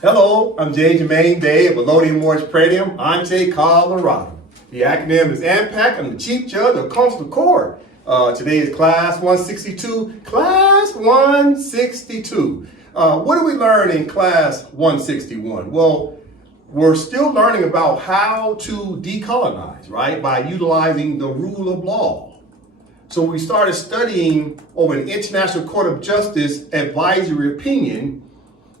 Hello, I'm J. Jermaine Day of Moroccan-Moorish Patriotism, Ante, Colorado. The acronym is AMPAC. I'm the Chief Judge of Consular Court. Today is Class 162. Class 162. What do we learn in Class 161? Well, we're still learning about how to decolonize, right? By utilizing the rule of law. So we started studying over an International Court of Justice advisory opinion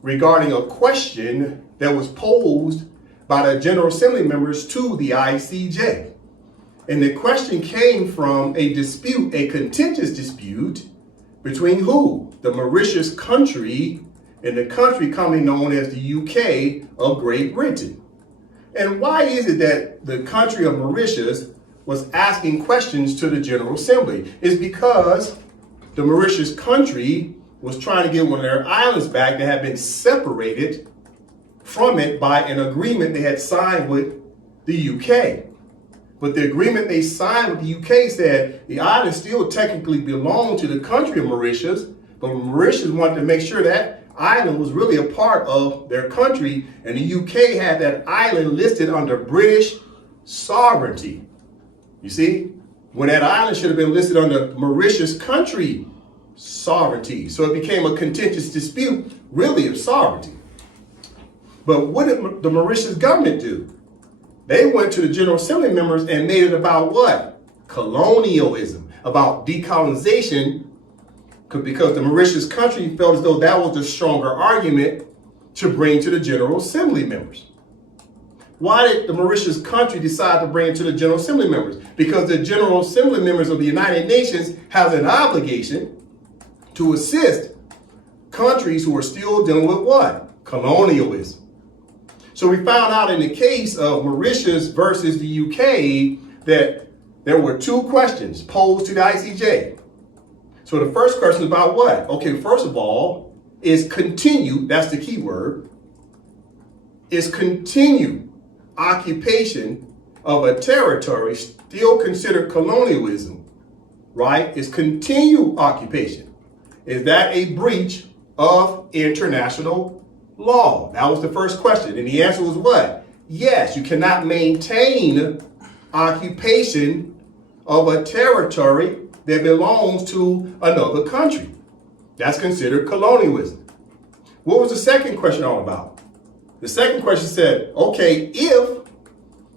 regarding a question that was posed by the General Assembly members to the ICJ. And the question came from a dispute, a contentious dispute between who? The Mauritius country and the country commonly known as the UK of Great Britain. And why is it that the country of Mauritius was asking questions to the General Assembly? It's because the Mauritius country was trying to get one of their islands back that had been separated from it by an agreement they had signed with the UK. But the agreement they signed with the UK said the island still technically belonged to the country of Mauritius, but Mauritius wanted to make sure that island was really a part of their country, and the UK had that island listed under British sovereignty. You see, when that island should have been listed under Mauritius country sovereignty. So it became a contentious dispute, really, of sovereignty. But what did the Mauritius government do? They went to the General Assembly members and made it about what? Colonialism, about decolonization, because the Mauritius country felt as though that was the stronger argument to bring to the General Assembly members. Why did the Mauritius country decide to bring it to the General Assembly members? Because the General Assembly members of the United Nations has an obligation to assist countries who are still dealing with what? Colonialism. So we found out in the case of Mauritius versus the UK that there were two questions posed to the ICJ. So the first question is about what? Okay, first of all, is continue, that's the key word, is continue occupation of a territory still considered colonialism, right? Is continue occupation. Is that a breach of international law? That was the first question. And the answer was what? Yes, you cannot maintain occupation of a territory that belongs to another country. That's considered colonialism. What was the second question all about? The second question said, okay, if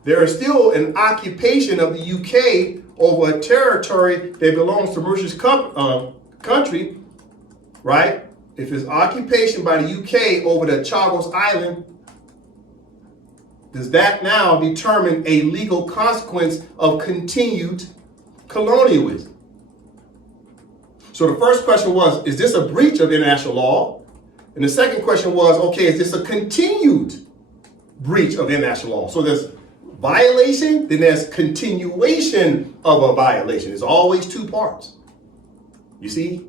there is still an occupation of the UK over a territory that belongs to Mauritius country, right? If it's occupation by the UK over the Chagos Island, does that now determine a legal consequence of continued colonialism? So the first question was, is this a breach of international law? And the second question was, okay, is this a continued breach of international law? So there's violation, then there's continuation of a violation. It's always two parts. You see?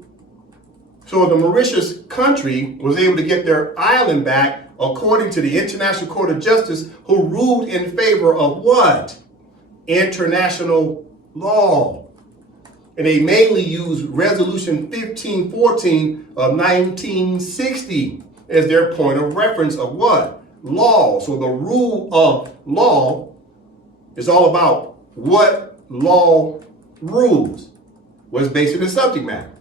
So the Mauritius country was able to get their island back according to the International Court of Justice, who ruled in favor of what? International law. And they mainly used Resolution 1514 of 1960 as their point of reference of what? Law. So the rule of law is all about what law rules, what's based on the subject matter.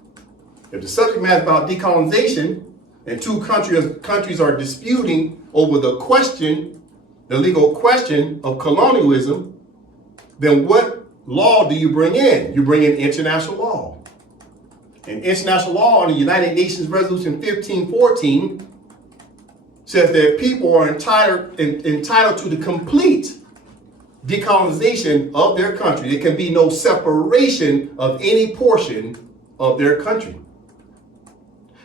If the subject matter is about decolonization and two countries are disputing over the question, the legal question of colonialism, then what law do you bring in? You bring in international law. And international law in the United Nations Resolution 1514 says that people are entitled to the complete decolonization of their country. There can be no separation of any portion of their country.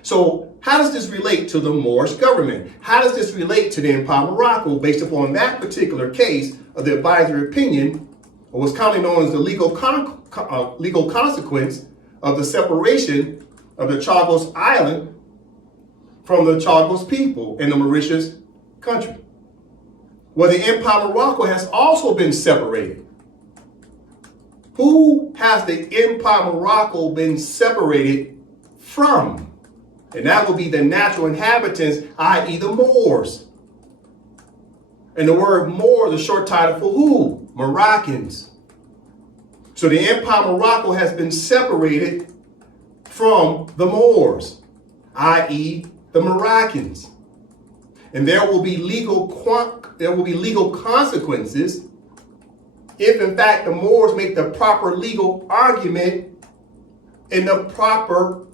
So how does this relate to the Moorish government? How does this relate to the Empire of Morocco based upon that particular case of the advisory opinion, or what's commonly known as the legal consequence of the separation of the Chagos Island from the Chagos people in the Mauritius country? Well, the Empire of Morocco has also been separated. Who has the Empire of Morocco been separated from? And that will be the natural inhabitants, i.e. the Moors. And the word Moor is a short title for who? Moroccans. So the Empire of Morocco has been separated from the Moors, i.e. the Moroccans. And there will be legal consequences if in fact the Moors make the proper legal argument in the proper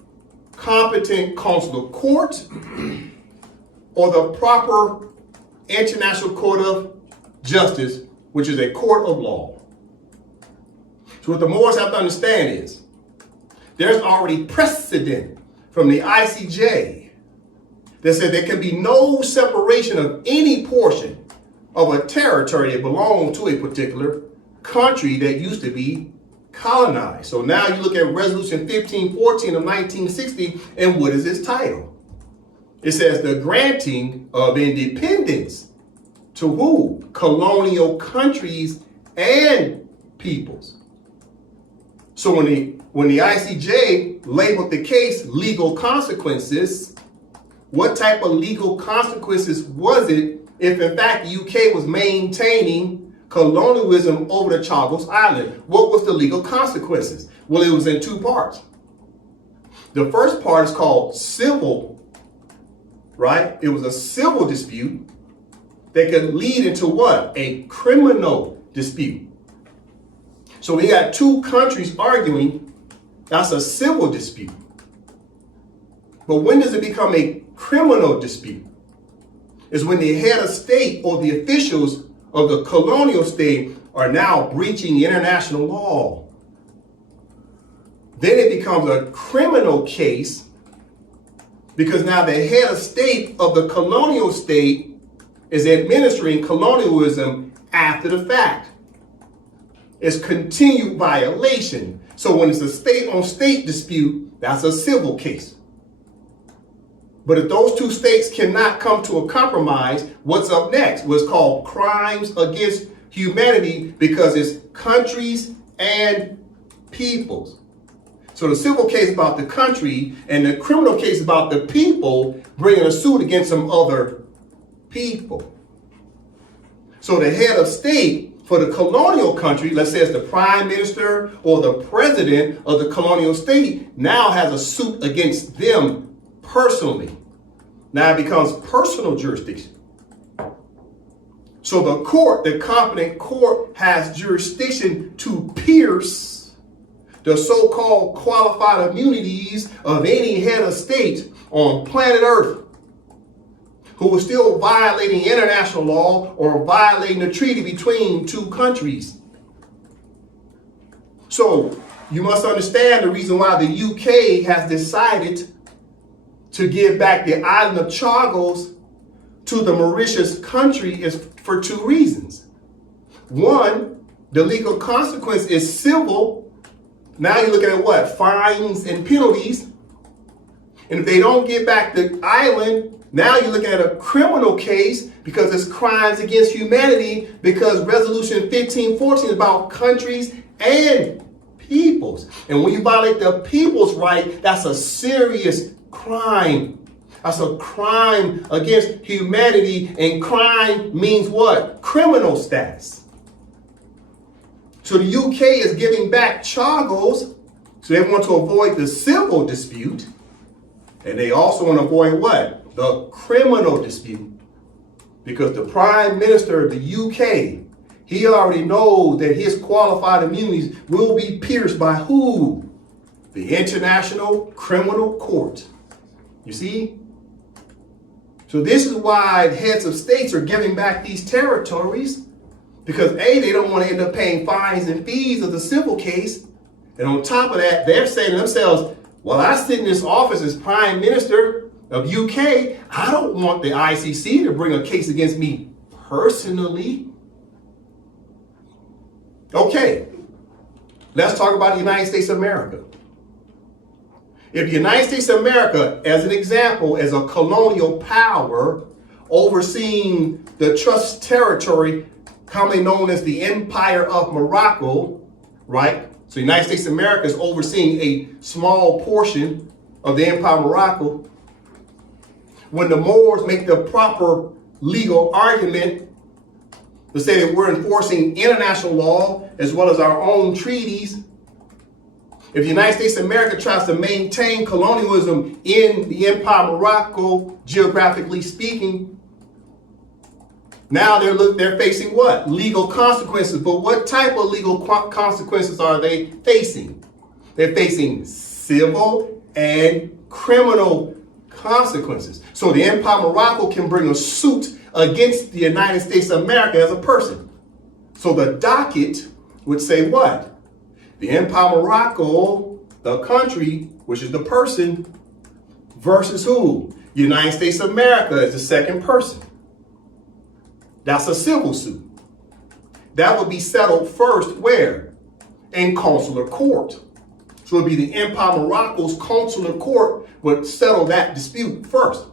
competent consular court or the proper International Court of Justice, which is a court of law. So what the Moors have to understand is there's already precedent from the ICJ that said there can be no separation of any portion of a territory that belonged to a particular country that used to be colonized. So now you look at Resolution 1514 of 1960, and what is its title? It says the granting of independence to who? Colonial countries and peoples. So when the ICJ labeled the case legal consequences, what type of legal consequences was it if in fact the UK was maintaining colonialism over the Chagos Island? What was the legal consequences? Well, it was in two parts. The first part is called civil, right? It was a civil dispute that could lead into what? A criminal dispute. So we got two countries arguing, that's a civil dispute. But when does it become a criminal dispute? Is when the head of state or the officials of the colonial state are now breaching international law. Then it becomes a criminal case because now the head of state of the colonial state is administering colonialism after the fact. It's continued violation. So when it's a state-on-state dispute, that's a civil case. But if those two states cannot come to a compromise, what's up next? What's called crimes against humanity, because it's countries and peoples. So the civil case about the country and the criminal case about the people bringing a suit against some other people. So the head of state for the colonial country, let's say it's the prime minister or the president of the colonial state, now has a suit against them personally. Now it becomes personal jurisdiction. So the court, the competent court, has jurisdiction to pierce the so-called qualified immunities of any head of state on planet Earth who is still violating international law or violating the treaty between two countries. So you must understand the reason why the UK has decided to give back the island of Chagos to the Mauritius country is for two reasons. One, the legal consequence is civil. Now you're looking at what? Fines and penalties. And if they don't get back the island, now you're looking at a criminal case because it's crimes against humanity, because Resolution 1514 is about countries and peoples. And when you violate the people's right, that's a serious crime. That's a crime against humanity, and crime means what? Criminal status. So the UK is giving back Chagos, so they want to avoid the civil dispute, and they also want to avoid what? The criminal dispute. Because the Prime Minister of the UK, he already knows that his qualified immunities will be pierced by who? The International Criminal Court. You see? So this is why heads of states are giving back these territories, because A, they don't want to end up paying fines and fees of the civil case. And on top of that, they're saying to themselves, well, I sit in this office as Prime Minister of UK, I don't want the ICC to bring a case against me personally. Okay, let's talk about the United States of America. If the United States of America, as an example, as a colonial power overseeing the trust territory commonly known as the Empire of Morocco, right? So the United States of America is overseeing a small portion of the Empire of Morocco. when the Moors make the proper legal argument to say that we're enforcing international law as well as our own treaties, if the United States of America tries to maintain colonialism in the Empire of Morocco, geographically speaking, now they're facing what? Legal consequences. But what type of legal consequences are they facing? They're facing civil and criminal consequences. So the Empire of Morocco can bring a suit against the United States of America as a person. So the docket would say what? The Empire of Morocco, the country, which is the person, versus who? United States of America is the second person. That's a civil suit. That would be settled first where? In consular court. So it would be the Empire of Morocco's consular court would settle that dispute first.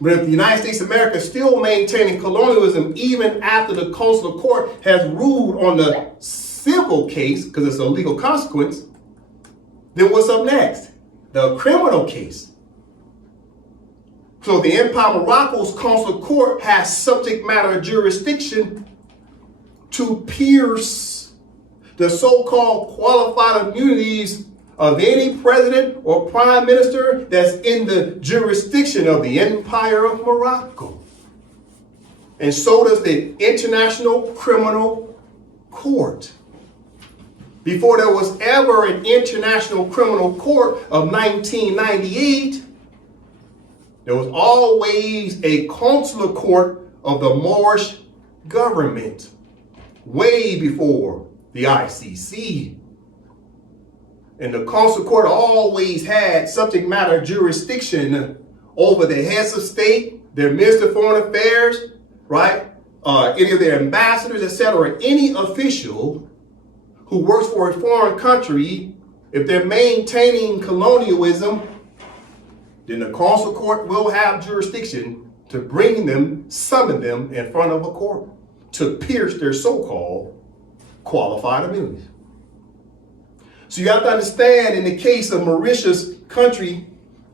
But if the United States of America is still maintaining colonialism even after the consular court has ruled on the civil case, because it's a legal consequence, then what's up next? The criminal case. So the Empire of Morocco's consular court has subject matter jurisdiction to pierce the so-called qualified immunities of any president or prime minister that's in the jurisdiction of the Empire of Morocco. And so does the International Criminal Court. Before there was ever an International Criminal Court of 1998, there was always a consular court of the Moorish government, way before the ICC. And the consular court always had subject matter jurisdiction over the heads of state, their minister of foreign affairs, right? Any of their ambassadors, etc. Any official who works for a foreign country, if they're maintaining colonialism, then the consular court will have jurisdiction to bring them, summon them in front of a court to pierce their so-called qualified immunities. So you have to understand, in the case of Mauritius country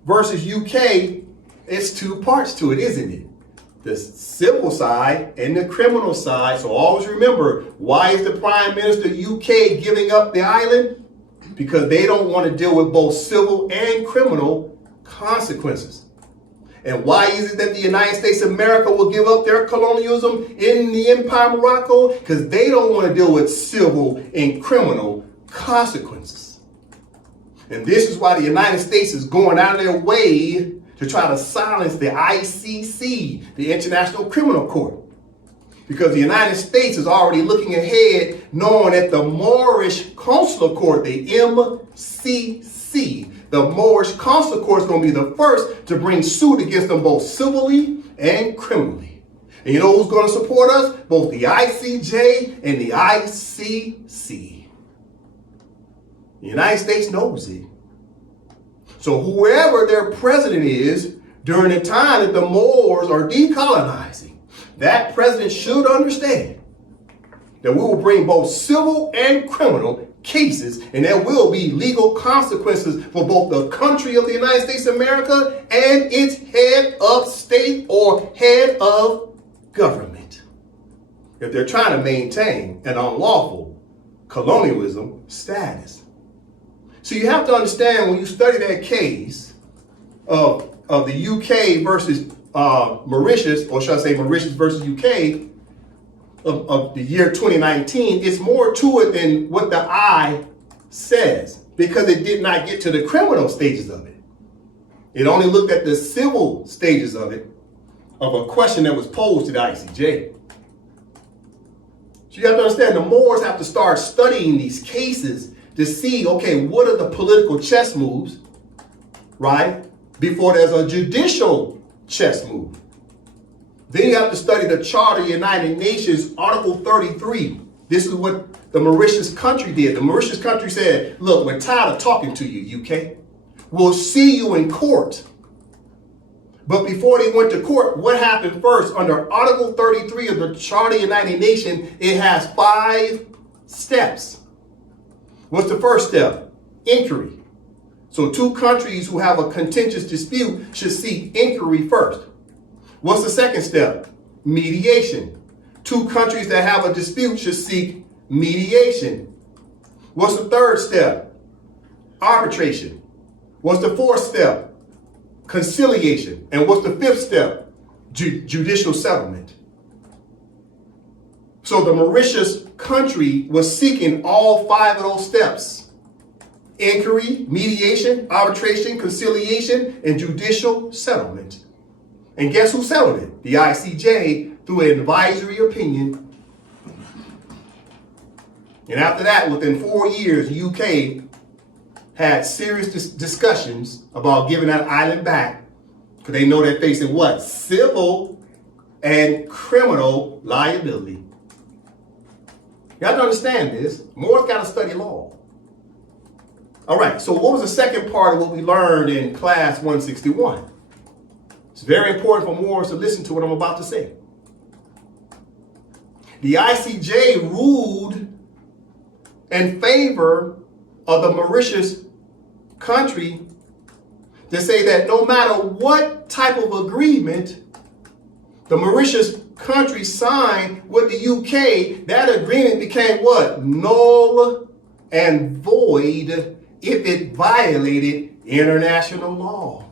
versus UK, it's two parts to it, isn't it? The civil side and the criminal side. So always remember, why is the Prime Minister UK giving up the island? Because they don't want to deal with both civil and criminal consequences. And why is it that the United States of America will give up their colonialism in the Empire of Morocco? Because they don't want to deal with civil and criminal consequences. And this is why the United States is going out of their way to try to silence the ICC, the International Criminal Court. Because the United States is already looking ahead, knowing that the Moorish Consular Court, the MCC, the Moorish Consular Court is going to be the first to bring suit against them both civilly and criminally. And you know who's going to support us? Both the ICJ and the ICC. The United States knows it. So whoever their president is during the time that the Moors are decolonizing, that president should understand that we will bring both civil and criminal cases, and there will be legal consequences for both the country of the United States of America and its head of state or head of government, if they're trying to maintain an unlawful colonialism status. So you have to understand, when you study that case of the UK versus Mauritius, or should I say Mauritius versus UK, of the year 2019, it's more to it than what the I says, because it did not get to the criminal stages of it. It only looked at the civil stages of it, of a question that was posed to the ICJ. So you have to understand, the Moors have to start studying these cases to see, okay, what are the political chess moves, right? Before there's a judicial chess move. Then you have to study the Charter of the United Nations, Article 33. This is what the Mauritius country did. The Mauritius country said, look, we're tired of talking to you, UK. We'll see you in court. But before they went to court, what happened first? Under Article 33 of the Charter of the United Nations, it has 5 steps. What's the first step? Inquiry. So two countries who have a contentious dispute should seek inquiry first. What's the second step? Mediation. Two countries that have a dispute should seek mediation. What's the third step? Arbitration. What's the fourth step? Conciliation. And what's the fifth step? Judicial settlement. So the Mauritius country was seeking all five of those steps: inquiry, mediation, arbitration, conciliation, and judicial settlement. And guess who settled it? The ICJ through an advisory opinion. And after that, within 4 years, the UK had serious discussions about giving that island back, because they know they're facing what? Civil and criminal liability. You have to understand this. Moore's got to study law. All right, so what was the second part of what we learned in class 161? It's very important for Moors to listen to what I'm about to say. The ICJ ruled in favor of the Mauritius country to say that no matter what type of agreement the Mauritius country signed with the UK, that agreement became what? Null and void if it violated international law.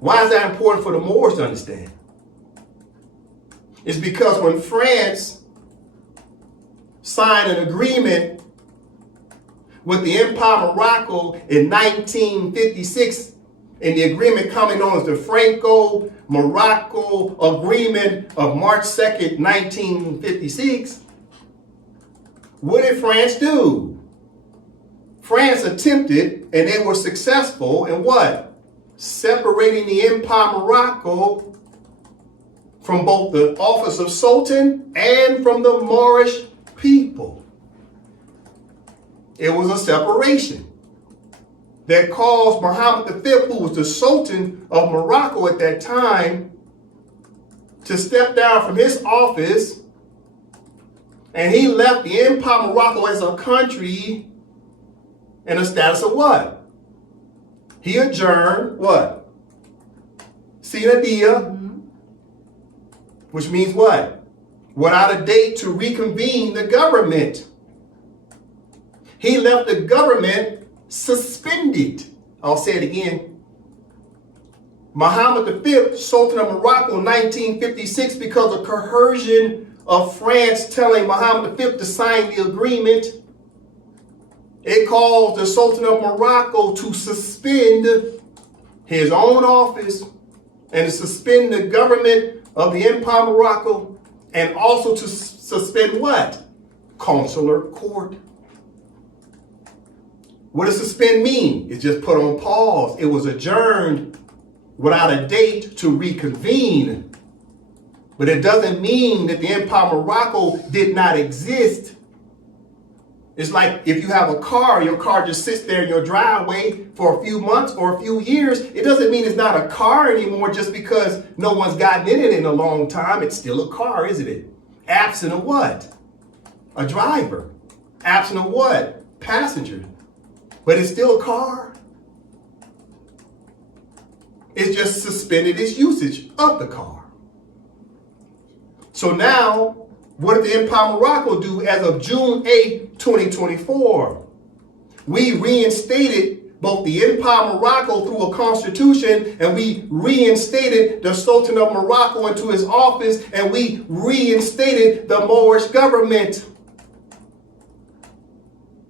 Why is that important for the Moors to understand? It's because when France signed an agreement with the Empire of Morocco in 1956, in the agreement commonly known as the Franco-Morocco Agreement of March 2nd, 1956, what did France do? France attempted, and they were successful in what? Separating the Empire of Morocco from both the office of Sultan and from the Moorish people. It was a separation that caused Mohammed V, who was the Sultan of Morocco at that time, to step down from his office, and he left the Empire of Morocco as a country in a status of what? He adjourned what? Sine, which means what? Without a date to reconvene the government. He left the government suspended. I'll say it again. Mohammed V, Sultan of Morocco, 1956, because of coercion of France telling Mohammed V to sign the agreement, it caused the Sultan of Morocco to suspend his own office and to suspend the government of the Empire of Morocco, and also to suspend what? Consular court. What does suspend mean? It's just put on pause. It was adjourned without a date to reconvene. But it doesn't mean that the Empire of Morocco did not exist. It's like if you have a car, your car just sits there in your driveway for a few months or a few years. It doesn't mean it's not a car anymore just because no one's gotten in it in a long time. It's still a car, isn't it? Absent of what? A driver. Absent of what? Passenger. But it's still a car. It's just suspended its usage of the car. So now, what did the Empire of Morocco do as of June 8, 2024? We reinstated both the Empire of Morocco through a constitution, and we reinstated the Sultan of Morocco into his office, and we reinstated the Moorish government.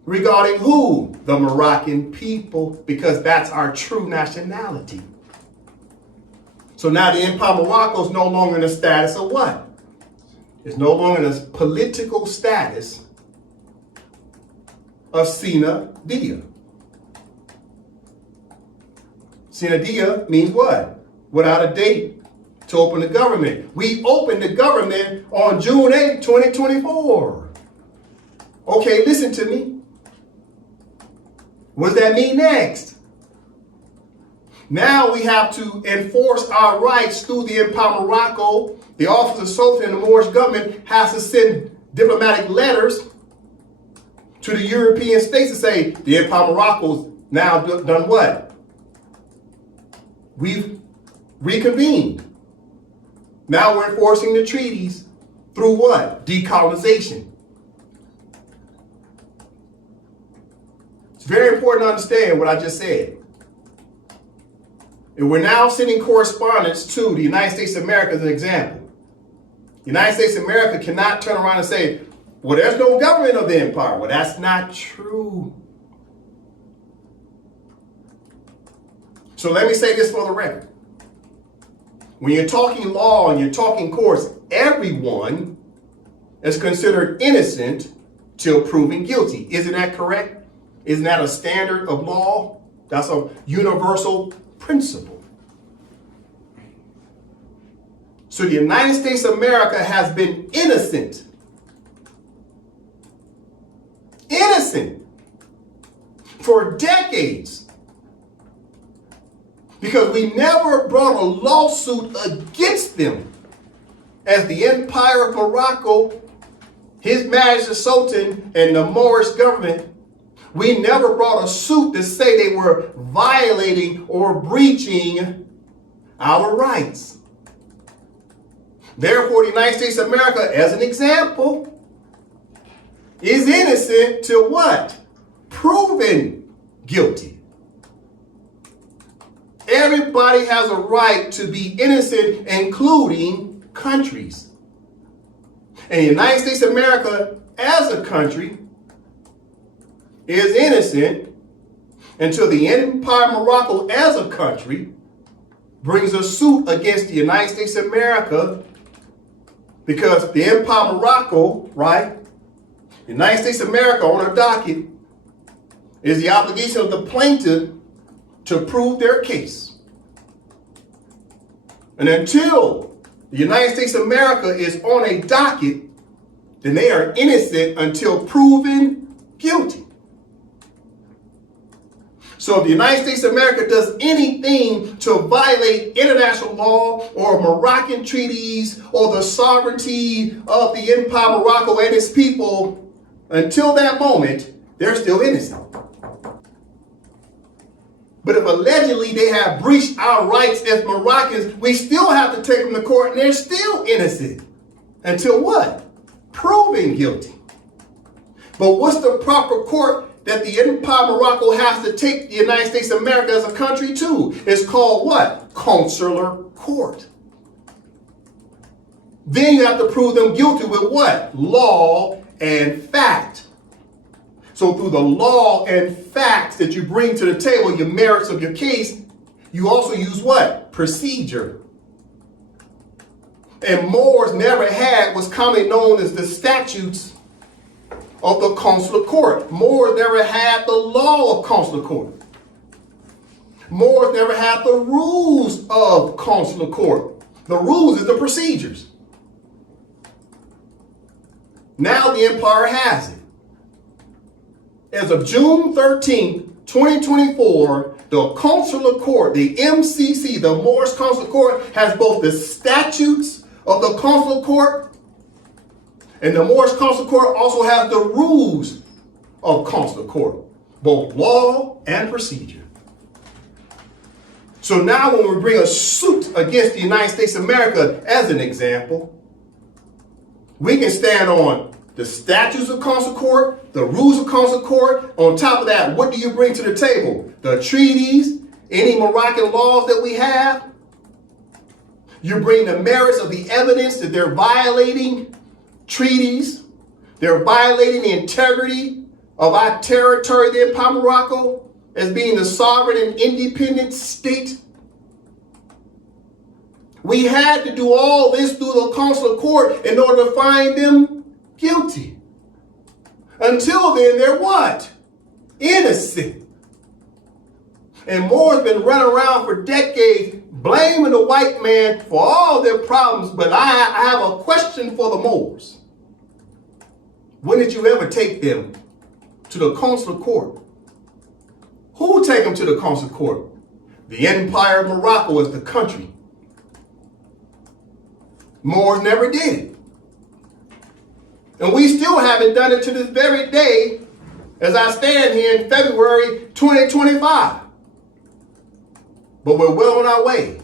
Regarding who? The Moroccan people, because that's our true nationality. So now the Empire of Morocco is no longer in a status of what? It's no longer in a political status of Sine. Sine means what? Without a date to open the government. We opened the government on June 8, 2024. Okay, listen to me. What does that mean next? Now we have to enforce our rights through the Empire of Morocco. The office of Sultan and the Moorish government has to send diplomatic letters to the European states to say the Empire of Morocco's now done what? We've reconvened. Now we're enforcing the treaties through what? Decolonization. It's very important to understand what I just said. And we're now sending correspondence to the United States of America as an example. The United States of America cannot turn around and say, well, there's no government of the empire. Well, that's not true. So let me say this for the record. When you're talking law and you're talking courts, everyone is considered innocent till proven guilty. Isn't that correct? Isn't that a standard of law? That's a universal principle. So the United States of America has been innocent for decades, because we never brought a lawsuit against them as the Empire of Morocco, His Majesty Sultan, and the Moorish government. We never brought a suit to say they were violating or breaching our rights. Therefore, the United States of America, as an example, is innocent till what? Proven guilty. Everybody has a right to be innocent, including countries. And the United States of America, as a country, is innocent until the Empire of Morocco, as a country, brings a suit against the United States of America, because the Empire of Morocco, right? The United States of America on a docket is the obligation of the plaintiff to prove their case. And until the United States of America is on a docket, then they are innocent until proven guilty. So if the United States of America does anything to violate international law or Moroccan treaties or the sovereignty of the Empire of Morocco and its people, until that moment, they're still innocent. But if allegedly they have breached our rights as Moroccans, we still have to take them to court and they're still innocent. Until what? Proven guilty. But what's the proper court that the Empire of Morocco has to take the United States of America as a country to? It's called what? Consular court. Then you have to prove them guilty with what? Law and fact. So through the law and facts that you bring to the table, your merits of your case, you also use what? Procedure. And Moors never had what's commonly known as the statutes of the consular court. Moors never had the law of consular court. Moors never had the rules of consular court. The rules is the procedures. Now the empire has it. As of June 13, 2024, the consular court, the MCC, the Moorish Consular Court, has both the statutes of the consular court, and the Moorish Consular Court also has the rules of consular court, both law and procedure. So now when we bring a suit against the United States of America, as an example, we can stand on the statutes of consular court, the rules of consular court. On top of that, what do you bring to the table? The treaties, any Moroccan laws that we have. You bring the merits of the evidence that they're violating treaties. They're violating the integrity of our territory, the Empire of Morocco, as being the sovereign and independent state. We had to do all this through the consular court in order to find them guilty. Until then, they're what? Innocent. And Moors been running around for decades blaming the white man for all their problems, but I have a question for the Moors. When did you ever take them to the consular court? Who take them to the consular court? The Empire of Morocco is the country. Moors never did it. And we still haven't done it to this very day as I stand here in February 2025. But we're well on our way.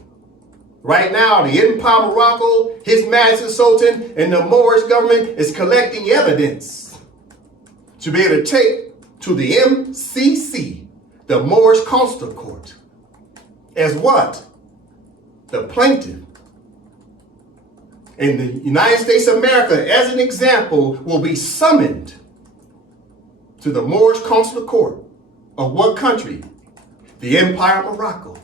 Right now, the Empire of Morocco, His Majesty Sultan, and the Moorish government is collecting evidence to be able to take to the MCC, the Moorish Consular Court, as what? The plaintiff. And the United States of America, as an example, will be summoned to the Moorish Consular Court of what country? The Empire of Morocco.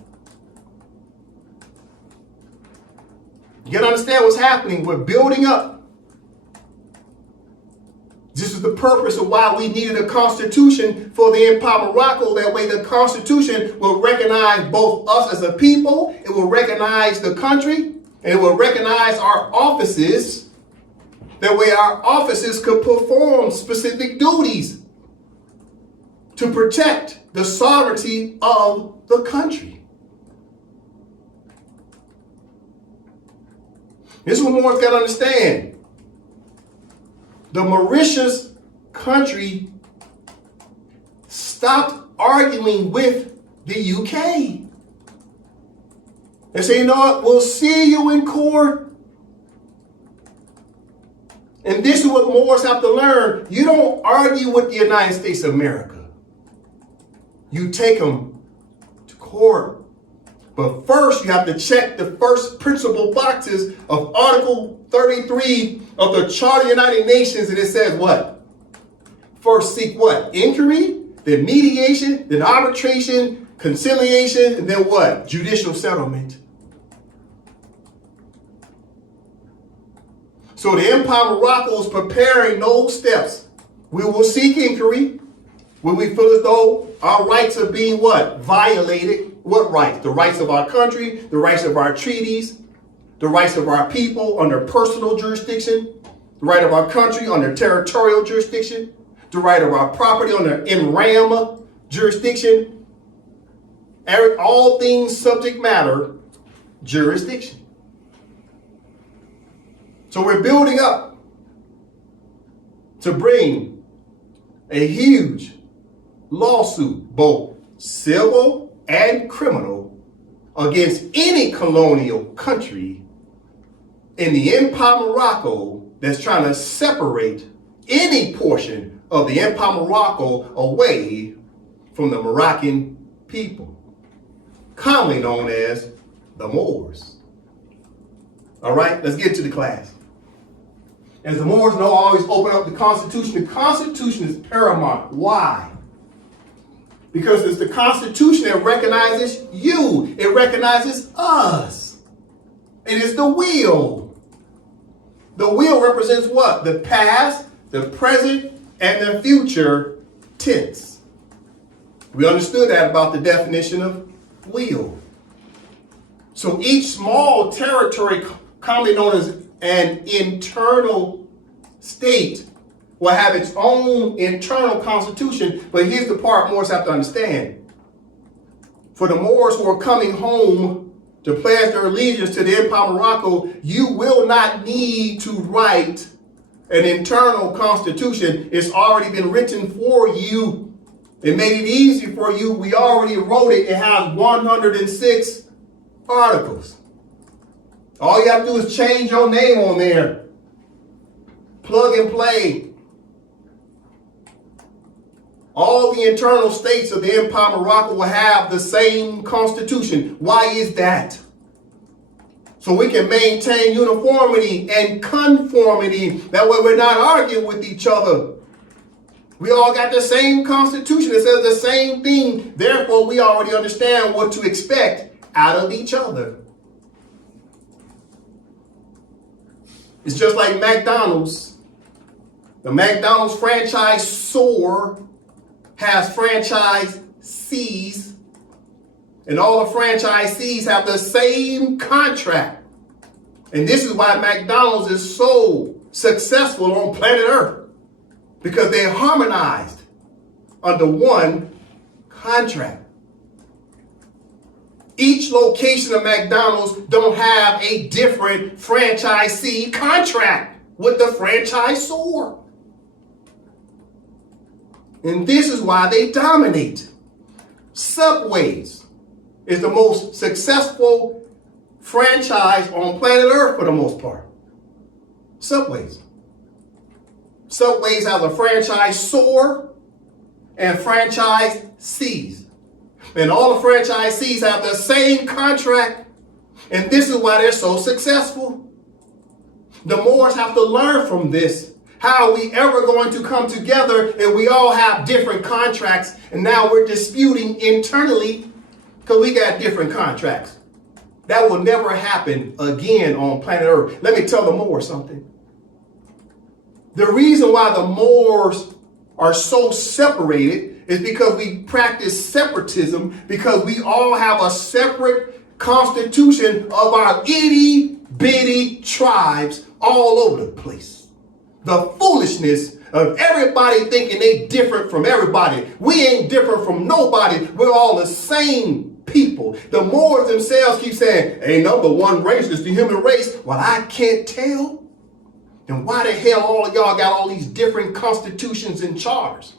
You gotta understand what's happening. We're building up. This is the purpose of why we needed a constitution for the Empire of Morocco. That way the constitution will recognize both us as a people, it will recognize the country, and it will recognize our offices. That way our offices could perform specific duties to protect the sovereignty of the country. This is what Moors got to understand. The Mauritius country stopped arguing with the UK. They say, you know what, we'll see you in court. And this is what Moors have to learn. You don't argue with the United States of America. You take them to court. But first, you have to check the first principal boxes of Article 33 of the Charter of the United Nations. And it says what? First seek what? Inquiry, then mediation, then arbitration, conciliation, and then what? Judicial settlement. So the Empire of Morocco is preparing those steps. We will seek inquiry when we feel as though our rights are being what? Violated. What rights? The rights of our country, the rights of our treaties, the rights of our people under personal jurisdiction, the right of our country under territorial jurisdiction, the right of our property under NRAM jurisdiction, all things subject matter jurisdiction. So we're building up to bring a huge lawsuit, both civil and criminal, against any colonial country in the Empire of Morocco that's trying to separate any portion of the Empire of Morocco away from the Moroccan people, commonly known as the Moors. All right, let's get to the class. As the Moors know, I always open up the Constitution. The Constitution is paramount. Why? Because it's the Constitution that recognizes you. It recognizes us. It is the will. The will represents what? The past, the present, and the future tense. We understood that about the definition of will. So each small territory, commonly known as an internal state, will have its own internal constitution. But here's the part Moors have to understand. For the Moors who are coming home to pledge their allegiance to the Empire of Morocco, you will not need to write an internal constitution. It's already been written for you. It made it easy for you. We already wrote it. It has 106 articles. All you have to do is change your name on there. Plug and play. All the internal states of the Empire of Morocco will have the same constitution. Why is that? So we can maintain uniformity and conformity. That way we're not arguing with each other. We all got the same constitution. It says the same thing. Therefore, we already understand what to expect out of each other. It's just like McDonald's. The McDonald's franchisor has franchisees, and all the franchisees have the same contract. And this is why McDonald's is so successful on planet Earth, because they harmonized under one contract. Each location of McDonald's don't have a different franchisee contract with the franchisor. And this is why they dominate. Subways is the most successful franchise on planet Earth for the most part. Subways. Subways has a franchisor and franchisees. And all the franchisees have the same contract. And this is why they're so successful. The Moors have to learn from this. How are we ever going to come together if we all have different contracts and now we're disputing internally because we got different contracts? That will never happen again on planet Earth. Let me tell the Moors something. The reason why the Moors are so separated is because we practice separatism, because we all have a separate constitution of our itty bitty tribes all over the place. The foolishness of everybody thinking they different from everybody. We ain't different from nobody. We're all the same people. The Moors themselves keep saying, ain't number one race, it's the human race. Well, I can't tell. Then why the hell all of y'all got all these different constitutions and charters?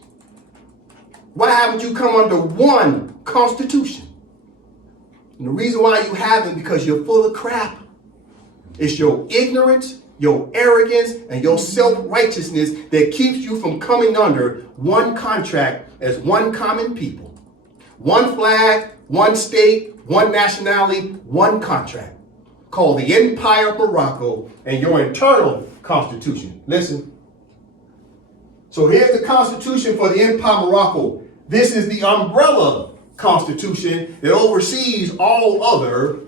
Why haven't you come under one constitution? And the reason why you haven't, because you're full of crap. It's your ignorance, your arrogance, and your self-righteousness that keeps you from coming under one contract as one common people. One flag, one state, one nationality, one contract called the Empire of Morocco and your internal constitution. Listen. So here's the constitution for the Empire of Morocco. This is the umbrella constitution that oversees all other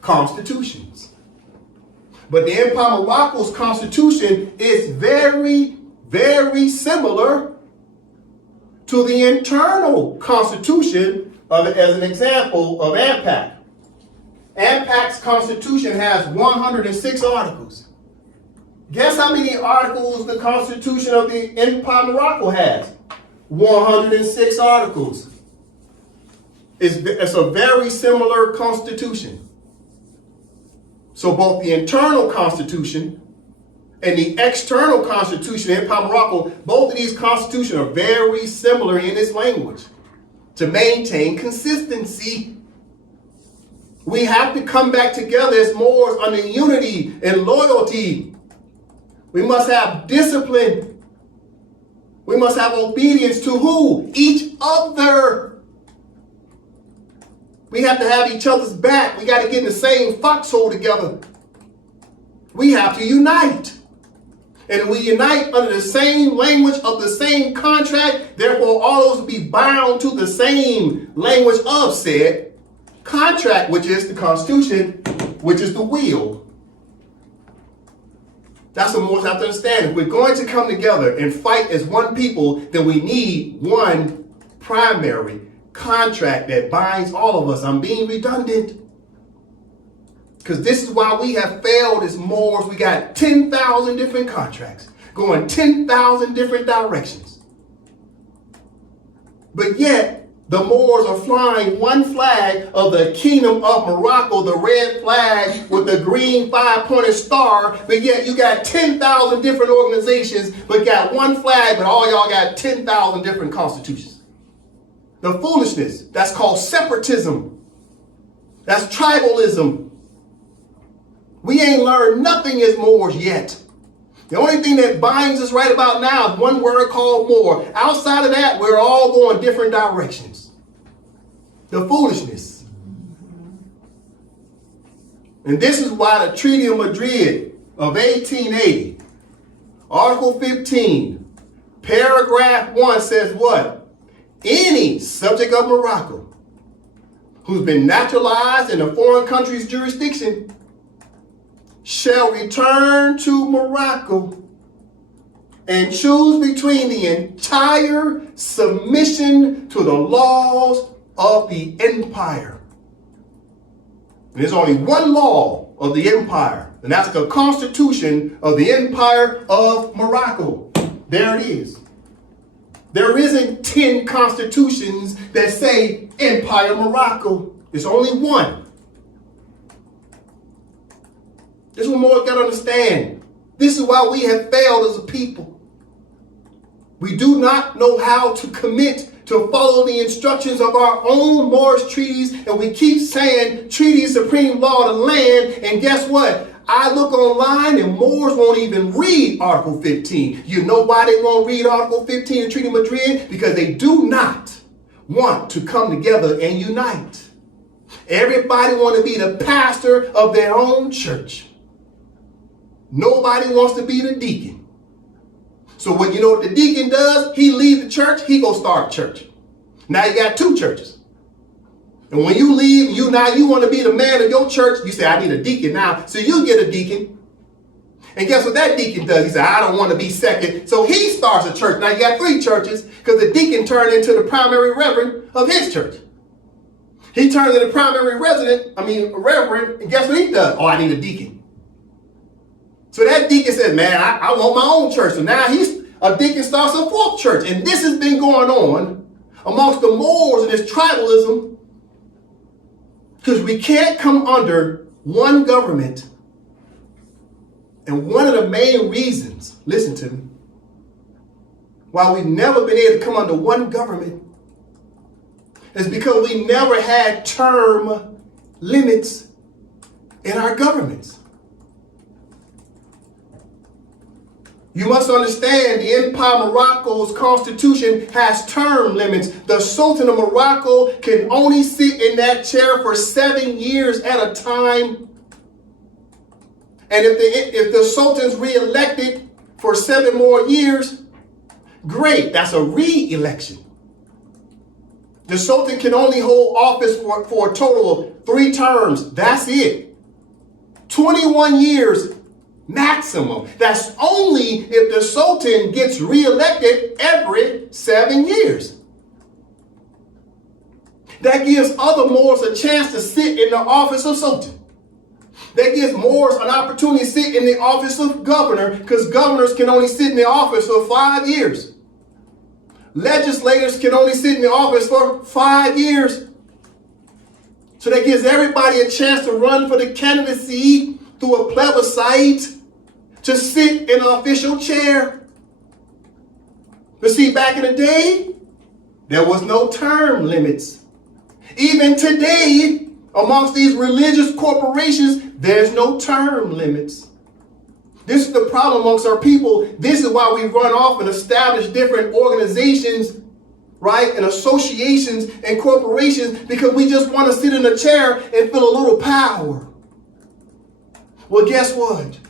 constitutions. But the Empire of Morocco's constitution is very, very similar to the internal constitution as an example of AMPAC. AMPAC's constitution has 106 articles. Guess how many articles the constitution of the Empire of Morocco has? 106 articles. It's a very similar constitution. So both the internal constitution and the external constitution of Empire of Morocco, both of these constitutions are very similar in its language. To maintain consistency, we have to come back together as Moors under unity and loyalty. We must have discipline. We must have obedience to who? Each other. We have to have each other's back. We got to get in the same foxhole together. We have to unite. And we unite under the same language of the same contract. Therefore, all those will be bound to the same language of said contract, which is the Constitution, which is the will. That's what Moors have to understand. If we're going to come together and fight as one people, then we need one primary contract that binds all of us. I'm being redundant. Because this is why we have failed as Moors. We got 10,000 different contracts going 10,000 different directions. But yet, the Moors are flying one flag of the Kingdom of Morocco, the red flag with the green 5-pointed star. But yet you got 10,000 different organizations, but got one flag, but all y'all got 10,000 different constitutions. The foolishness, that's called separatism. That's tribalism. We ain't learned nothing as Moors yet. The only thing that binds us right about now is one word called Moor. Outside of that, we're all going different directions. The foolishness. And this is why the Treaty of Madrid of 1880, Article 15, paragraph 1 says what? Any subject of Morocco who's been naturalized in a foreign country's jurisdiction shall return to Morocco and choose between the entire submission to the laws of the empire. And there's only one law of the empire, and that's the Constitution of the Empire of Morocco. There it is. There isn't 10 constitutions that say Empire of Morocco. There's only one. This is what more got to understand. This is why we have failed as a people. We do not know how to commit to follow the instructions of our own Moorish treaties, and we keep saying treaty is supreme law of the land, and guess what? I look online and Moors won't even read Article 15. You know why they won't read Article 15 of Treaty of Madrid? Because they do not want to come together and unite. Everybody want to be the pastor of their own church. Nobody wants to be the deacon. So what you know what the deacon does? He leave the church, he go start a church. Now you got two churches. And when you leave, you want to be the man of your church, you say, I need a deacon now. So you get a deacon. And guess what that deacon does? He said, I don't want to be second. So he starts a church. Now you got three churches because the deacon turned into the primary reverend of his church. He turned into the primary reverend, and guess what he does? Oh, I need a deacon. So that deacon says, man, I want my own church. So now a deacon starts a fourth church. And this has been going on amongst the Moors and this tribalism, because we can't come under one government. And one of the main reasons, listen to me, why we've never been able to come under one government is because we never had term limits in our governments. You must understand the Empire of Morocco's constitution has term limits. The Sultan of Morocco can only sit in that chair for 7 years at a time. And if the Sultan's re-elected for 7 more years, great, that's a re-election. The Sultan can only hold office for a total of 3 terms. That's it. 21 years maximum. That's only if the Sultan gets re-elected every 7 years. That gives other Moors a chance to sit in the office of Sultan. That gives Moors an opportunity to sit in the office of governor, because governors can only sit in the office for 5 years. Legislators can only sit in the office for 5 years. So that gives everybody a chance to run for the candidacy through a plebiscite to sit in an official chair. But see, back in the day, there was no term limits. Even today, amongst these religious corporations, there's no term limits. This is the problem amongst our people. This is why we run off and establish different organizations, right, and associations and corporations, because we just want to sit in a chair and feel a little power. Well, guess what?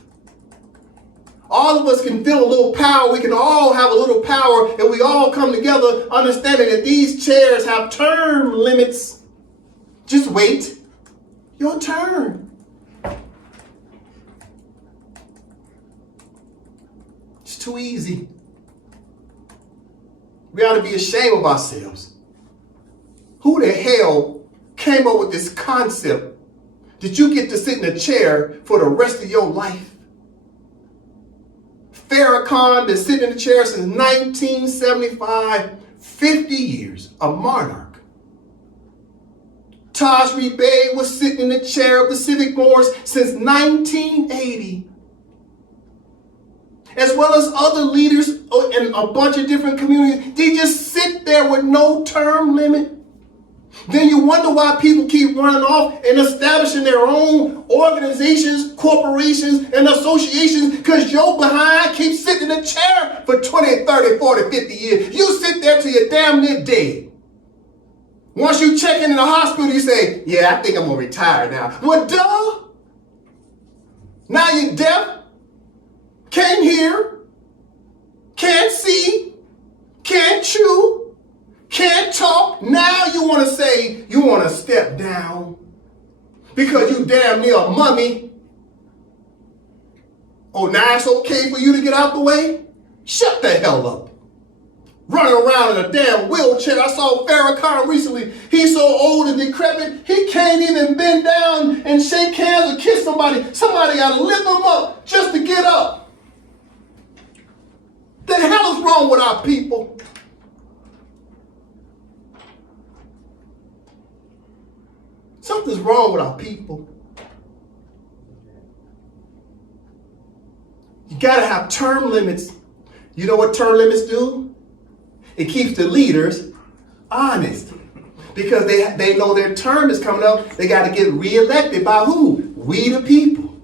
All of us can feel a little power. We can all have a little power, and we all come together understanding that these chairs have term limits. Just wait your turn. It's too easy. We ought to be ashamed of ourselves. Who the hell came up with this concept that you get to sit in a chair for the rest of your life? Farrakhan been sitting in the chair since 1975, 50 years, a monarch. Taj Bey was sitting in the chair of the Civic Moors since 1980. As well as other leaders in a bunch of different communities. They just sit there with no term limit. Then you wonder why people keep running off and establishing their own organizations, corporations, and associations, because your behind keeps sitting in a chair for 20, 30, 40, 50 years. You sit there till you're damn near dead. Once you check in the hospital, you say, yeah, I think I'm going to retire now. Well, duh. Now you're deaf, can't hear, can't see, can't chew, can't talk. Now you want to say you want to step down because you damn near a mummy. Oh, now it's okay for you to get out the way? Shut the hell up. Running around in a damn wheelchair. I saw Farrakhan recently. He's so old and decrepit, he can't even bend down and shake hands or kiss somebody. Somebody got to lift him up just to get up. The hell is wrong with our people? Something's wrong with our people. You got to have term limits. You know what term limits do? It keeps the leaders honest. Because they know their term is coming up. They got to get reelected by who? We the people.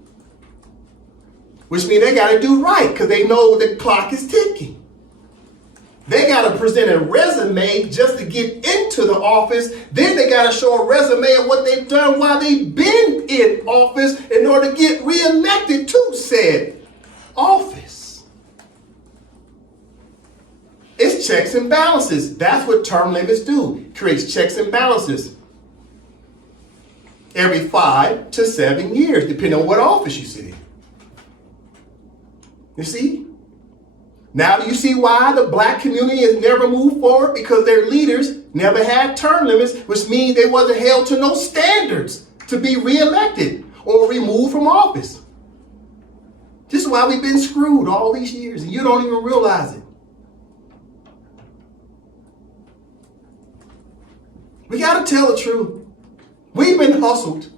Which means they got to do right because they know the clock is ticking. They got to present a resume just to get into the office. Then they got to show a resume of what they've done while they've been in office in order to get reelected to said office. It's checks and balances. That's what term limits do. It creates checks and balances every 5 to 7 years, depending on what office you sit in. You see? Now do you see why the black community has never moved forward? Because their leaders never had term limits, which means they wasn't held to no standards to be reelected or removed from office. This is why we've been screwed all these years, and you don't even realize it. We got to tell the truth. We've been hustled.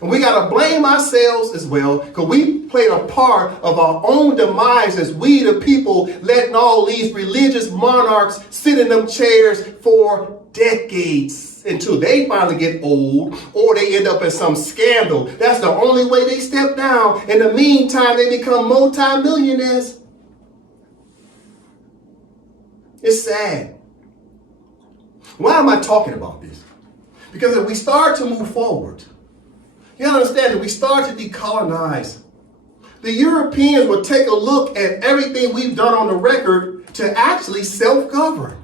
And we got to blame ourselves as well, because we played a part of our own demise as we, the people, letting all these religious monarchs sit in them chairs for decades until they finally get old or they end up in some scandal. That's the only way they step down. In the meantime, they become multimillionaires. It's sad. Why am I talking about this? Because if we start to move forward, you understand that we start to decolonize. The Europeans will take a look at everything we've done on the record to actually self-govern.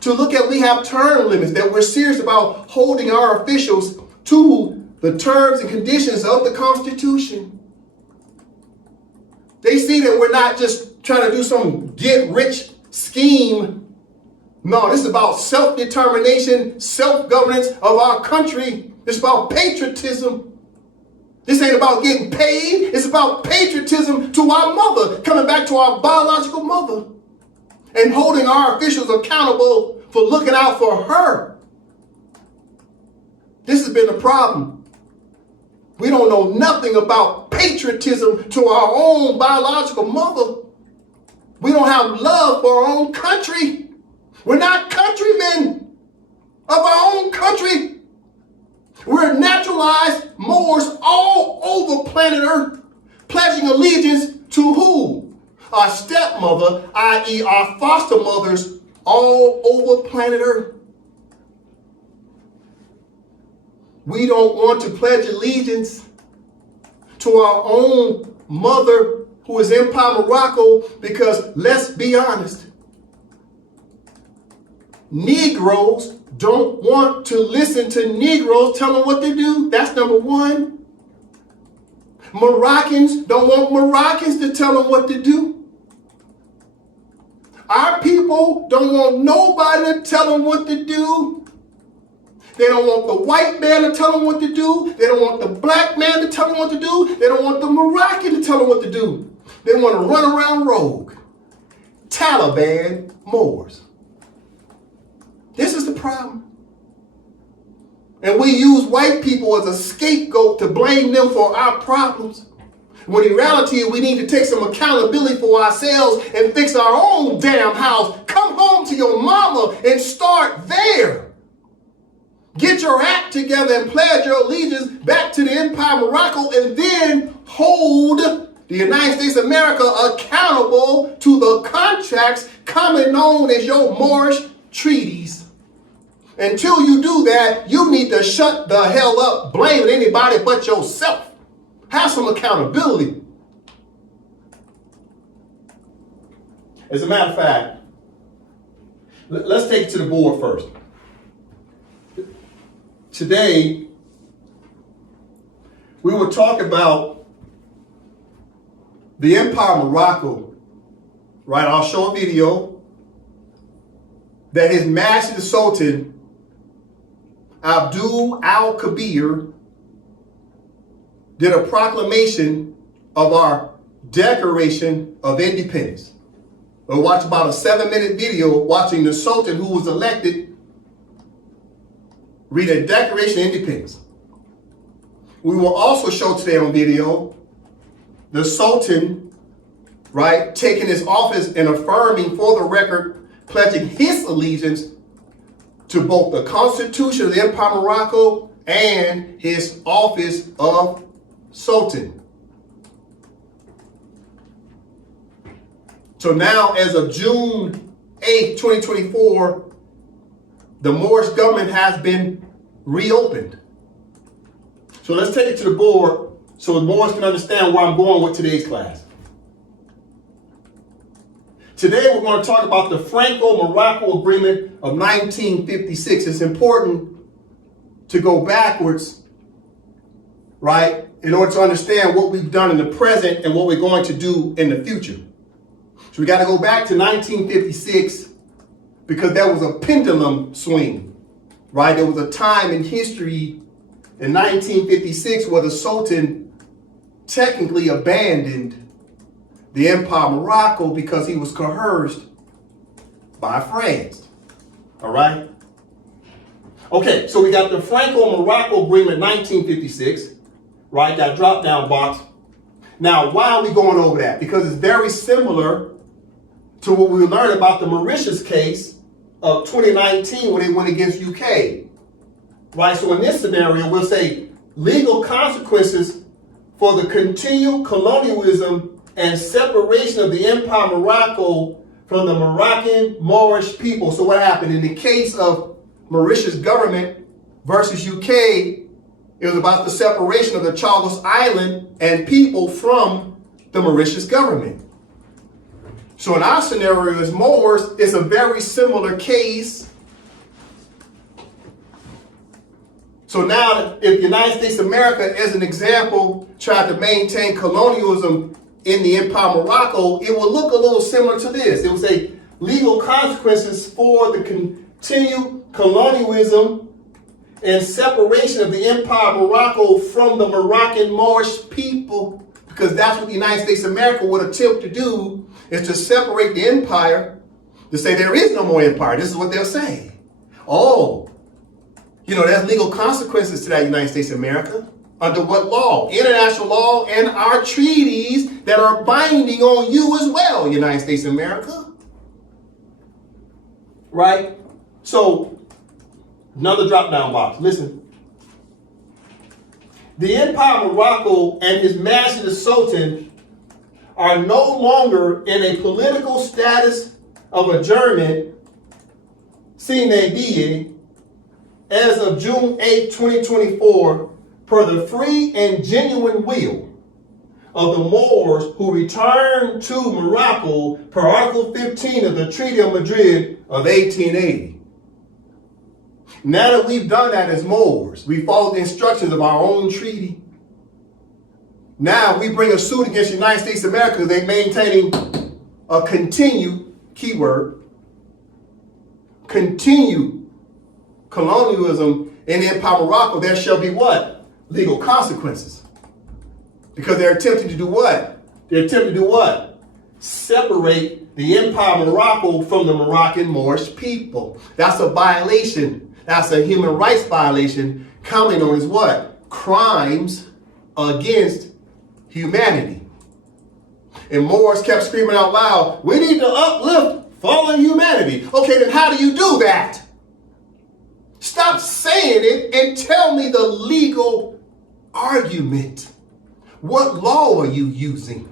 To look at we have term limits, that we're serious about holding our officials to the terms and conditions of the Constitution. They see that we're not just trying to do some get-rich scheme. No, this is about self-determination, self-governance of our country. It's about patriotism. This ain't about getting paid. It's about patriotism to our mother, coming back to our biological mother and holding our officials accountable for looking out for her. This has been a problem. We don't know nothing about patriotism to our own biological mother. We don't have love for our own country. We're not countrymen of our own country. We're naturalized Moors all over planet Earth, pledging allegiance to who? Our stepmother, i.e. our foster mothers, all over planet Earth. We don't want to pledge allegiance to our own mother, who is Empire of Morocco, because let's be honest, Negroes don't want to listen to Negroes tell them what to do. That's number one. Moroccans don't want Moroccans to tell them what to do. Our people don't want nobody to tell them what to do. They don't want the white man to tell them what to do. They don't want the black man to tell them what to do. They don't want the Moroccan to tell them what to do. They want to run around rogue. Taliban Moors. This is the problem. And we use white people as a scapegoat to blame them for our problems. When in reality, we need to take some accountability for ourselves and fix our own damn house. Come home to your mama and start there. Get your act together and pledge your allegiance back to the Empire of Morocco, and then hold the United States of America accountable to the contracts commonly known as your Moorish treaties. Until you do that, you need to shut the hell up blaming anybody but yourself. Have some accountability. As a matter of fact, let's take it to the board first. Today, we will talk about the Empire of Morocco. Right, I'll show a video that His Majesty the Sultan Abdul Al-Kabir did a proclamation of our Declaration of Independence. We'll watch about a 7-minute video watching the Sultan, who was elected, read a Declaration of Independence. We will also show today on video the Sultan, right, taking his office and affirming for the record pledging his allegiance to both the Constitution of the Empire of Morocco and his office of Sultan. So now, as of June 8, 2024, the Moorish government has been reopened. So let's take it to the board so the Moors can understand where I'm going with today's class. Today we're going to talk about the Franco-Morocco Agreement of 1956. It's important to go backwards, right, in order to understand what we've done in the present and what we're going to do in the future. So we got to go back to 1956 because there was a pendulum swing, right? There was a time in history in 1956 where the Sultan technically abandoned the Empire of Morocco because he was coerced by France. All right? Okay, so we got the Franco-Morocco Agreement 1956, right? That drop-down box. Now, why are we going over that? Because it's very similar to what we learned about the Mauritius case of 2019 when they went against UK. Right? So in this scenario, we'll say legal consequences for the continued colonialism and separation of the Empire of Morocco from the Moroccan-Moorish people. So what happened? In the case of Mauritius government versus UK, it was about the separation of the Chagos Island and people from the Mauritius government. So in our scenario as Moors, it's a very similar case. So now, if the United States of America, as an example, tried to maintain colonialism in the Empire of Morocco, it will look a little similar to this. It will say legal consequences for the continued colonialism and separation of the Empire of Morocco from the Moroccan-Moorish people, because that's what the United States of America would attempt to do, is to separate the empire, to say there is no more empire. This is what they'll say. Oh, you know, there's legal consequences to that, United States of America. Under what law? International law and our treaties that are binding on you as well, United States of America. Right? So, another drop-down box. Listen. The Empire of Morocco and His Majesty the Sultan are no longer in a political status of adjournment, sine, as of June 8, 2024, per the free and genuine will of the Moors who returned to Morocco per Article 15 of the Treaty of Madrid of 1880. Now that we've done that as Moors, we followed the instructions of our own treaty. Now we bring a suit against the United States of America because they're maintaining a continued, keyword, continued colonialism in the Empire of Morocco. There shall be what? Legal consequences. Because they're attempting to do what? They're attempting to do what? Separate the Empire of Morocco from the Moroccan-Moorish people. That's a violation. That's a human rights violation commonly known as what? Crimes against humanity. And Moors kept screaming out loud, we need to uplift fallen humanity. Okay, then how do you do that? Stop saying it and tell me the legal argument. What law are you using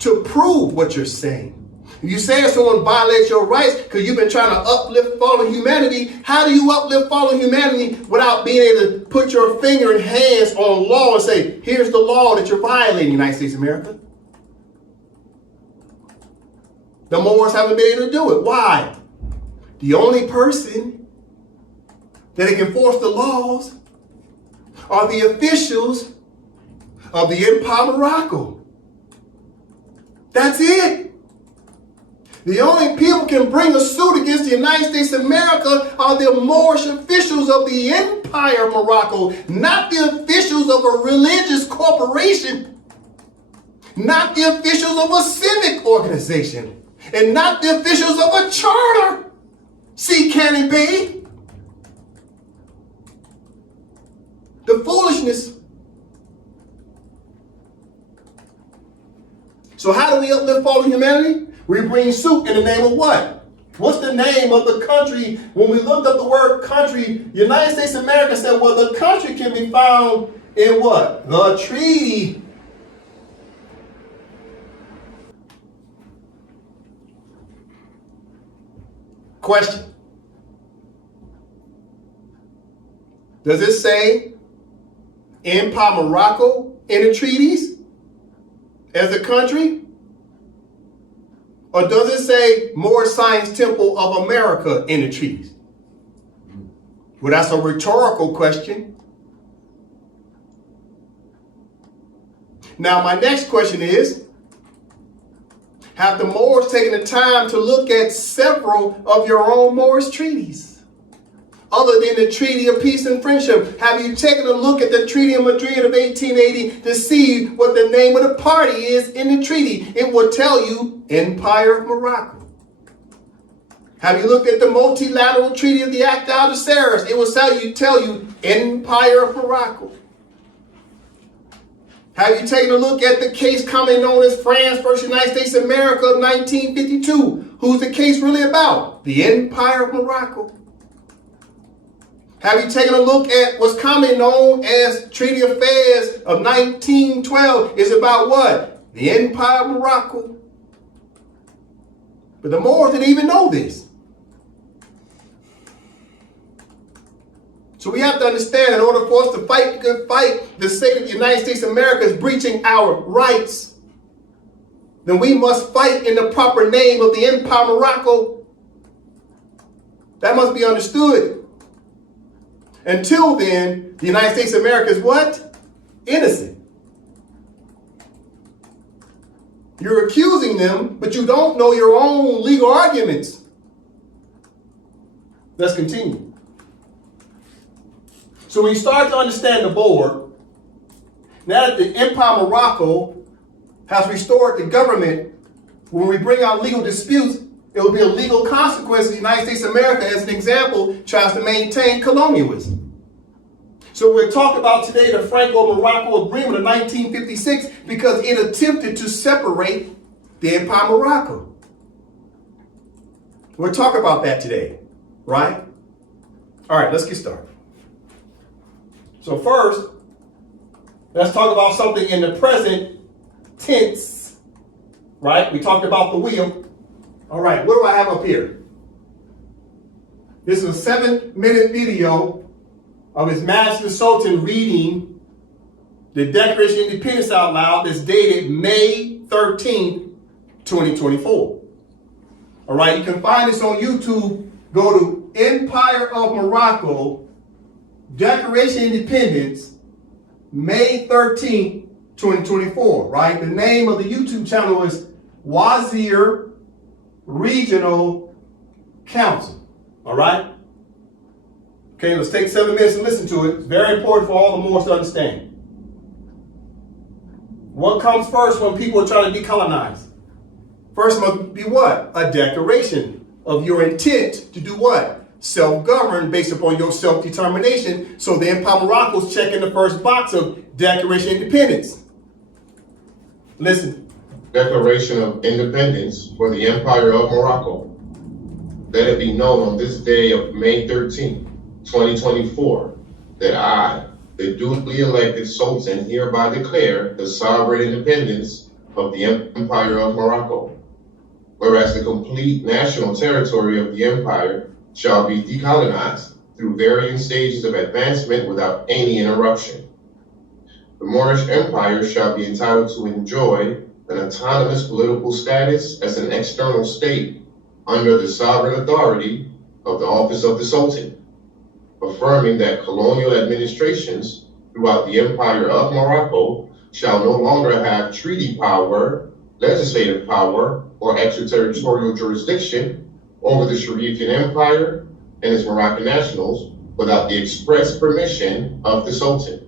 to prove what you're saying? If you say someone violates your rights because you've been trying to uplift fallen humanity, how do you uplift fallen humanity without being able to put your finger and hands on law and say, here's the law that you're violating, United States of America? The Moors haven't been able to do it. Why? The only person that can enforce the laws are the officials of the Empire of Morocco. That's it. The only people can bring a suit against the United States of America are the Moorish officials of the Empire of Morocco, not the officials of a religious corporation, not the officials of a civic organization, and not the officials of a charter. See, Cannon Bay? The foolishness. So how do we uplift fallen humanity? We bring suit in the name of what? What's the name of the country? When we looked up the word country, United States of America said, well, the country can be found in what? The treaty. Question. Does it say Empire of Morocco in the treaties as a country? Or does it say Moorish Science Temple of America in the treaties? Well, that's a rhetorical question. Now, my next question is, have the Moors taken the time to look at several of your own Moorish treaties? Other than the Treaty of Peace and Friendship, have you taken a look at the Treaty of Madrid of 1880 to see what the name of the party is in the treaty? It will tell you Empire of Morocco. Have you looked at the multilateral treaty of the Act of Algeciras? It will tell you Empire of Morocco. Have you taken a look at the case commonly known as France versus United States of America of 1952? Who's the case really about? The Empire of Morocco. Have you taken a look at what's commonly known as Treaty of Fez of 1912? Is about what? The Empire of Morocco. But the Moors didn't even know this. So we have to understand, in order for us to fight the good fight, to say that the United States of America is breaching our rights, then we must fight in the proper name of the Empire of Morocco. That must be understood. Until then, the United States of America is what? Innocent. You're accusing them, but you don't know your own legal arguments. Let's continue. So when you start to understand the board, now that the Empire of Morocco has restored the government, when we bring out legal disputes, it will be a legal consequence. The United States of America, as an example, tries to maintain colonialism. So we're talking about today the Franco-Morocco Agreement of 1956 because it attempted to separate the Empire of Morocco. We'll talk about that today, right? All right, let's get started. So first, let's talk about something in the present tense, right? We talked about the wheel. All right, what do I have up here? This is a 7-minute video of His Majesty the Sultan reading the Declaration of Independence out loud that's dated May 13th, 2024. All right, you can find this on YouTube. Go to Empire of Morocco, Declaration of Independence, May 13th, 2024, right? The name of the YouTube channel is Wazir Regional Council, all right? Okay, let's take 7 minutes and listen to it. It's very important for all the Moors to understand. What comes first when people are trying to decolonize? First must be what? A declaration of your intent to do what? Self-govern based upon your self-determination. So the Empire of Morocco is checking the first box of Declaration of Independence. Listen. Declaration of Independence for the Empire of Morocco. Let it be known on this day of May 13th, 2024, that I, the duly elected Sultan, hereby declare the sovereign independence of the Empire of Morocco. Whereas the complete national territory of the empire shall be decolonized through varying stages of advancement without any interruption. The Moorish Empire shall be entitled to enjoy an autonomous political status as an external state under the sovereign authority of the office of the Sultan, affirming that colonial administrations throughout the Empire of Morocco shall no longer have treaty power, legislative power, or extraterritorial jurisdiction over the Sharifian Empire and its Moroccan nationals without the express permission of the Sultan.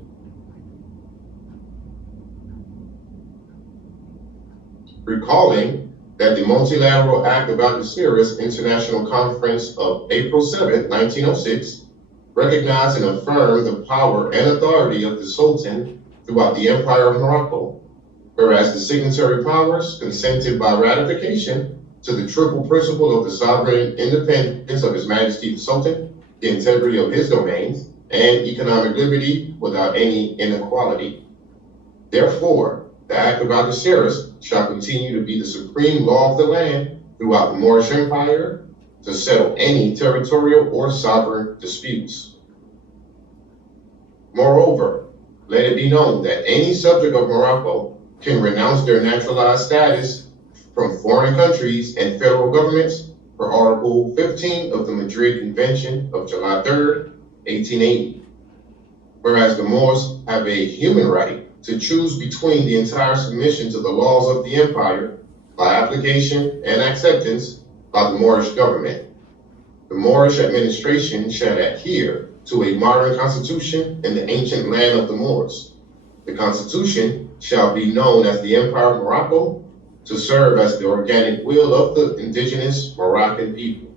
Recalling that the Multilateral Act of Algeciras International Conference of April 7, 1906, recognized and affirmed the power and authority of the Sultan throughout the Empire of Morocco, whereas the signatory powers consented by ratification to the triple principle of the sovereign independence of His Majesty the Sultan, the integrity of his domains, and economic liberty without any inequality. Therefore, the Act of Algeciras shall continue to be the supreme law of the land throughout the Moorish Empire to settle any territorial or sovereign disputes. Moreover, let it be known that any subject of Morocco can renounce their naturalized status from foreign countries and federal governments per Article 15 of the Madrid Convention of July 3rd, 1880. Whereas the Moors have a human right to choose between the entire submission to the laws of the empire by application and acceptance by the Moorish government. The Moorish administration shall adhere to a modern constitution in the ancient land of the Moors. The constitution shall be known as the Empire of Morocco to serve as the organic will of the indigenous Moroccan people.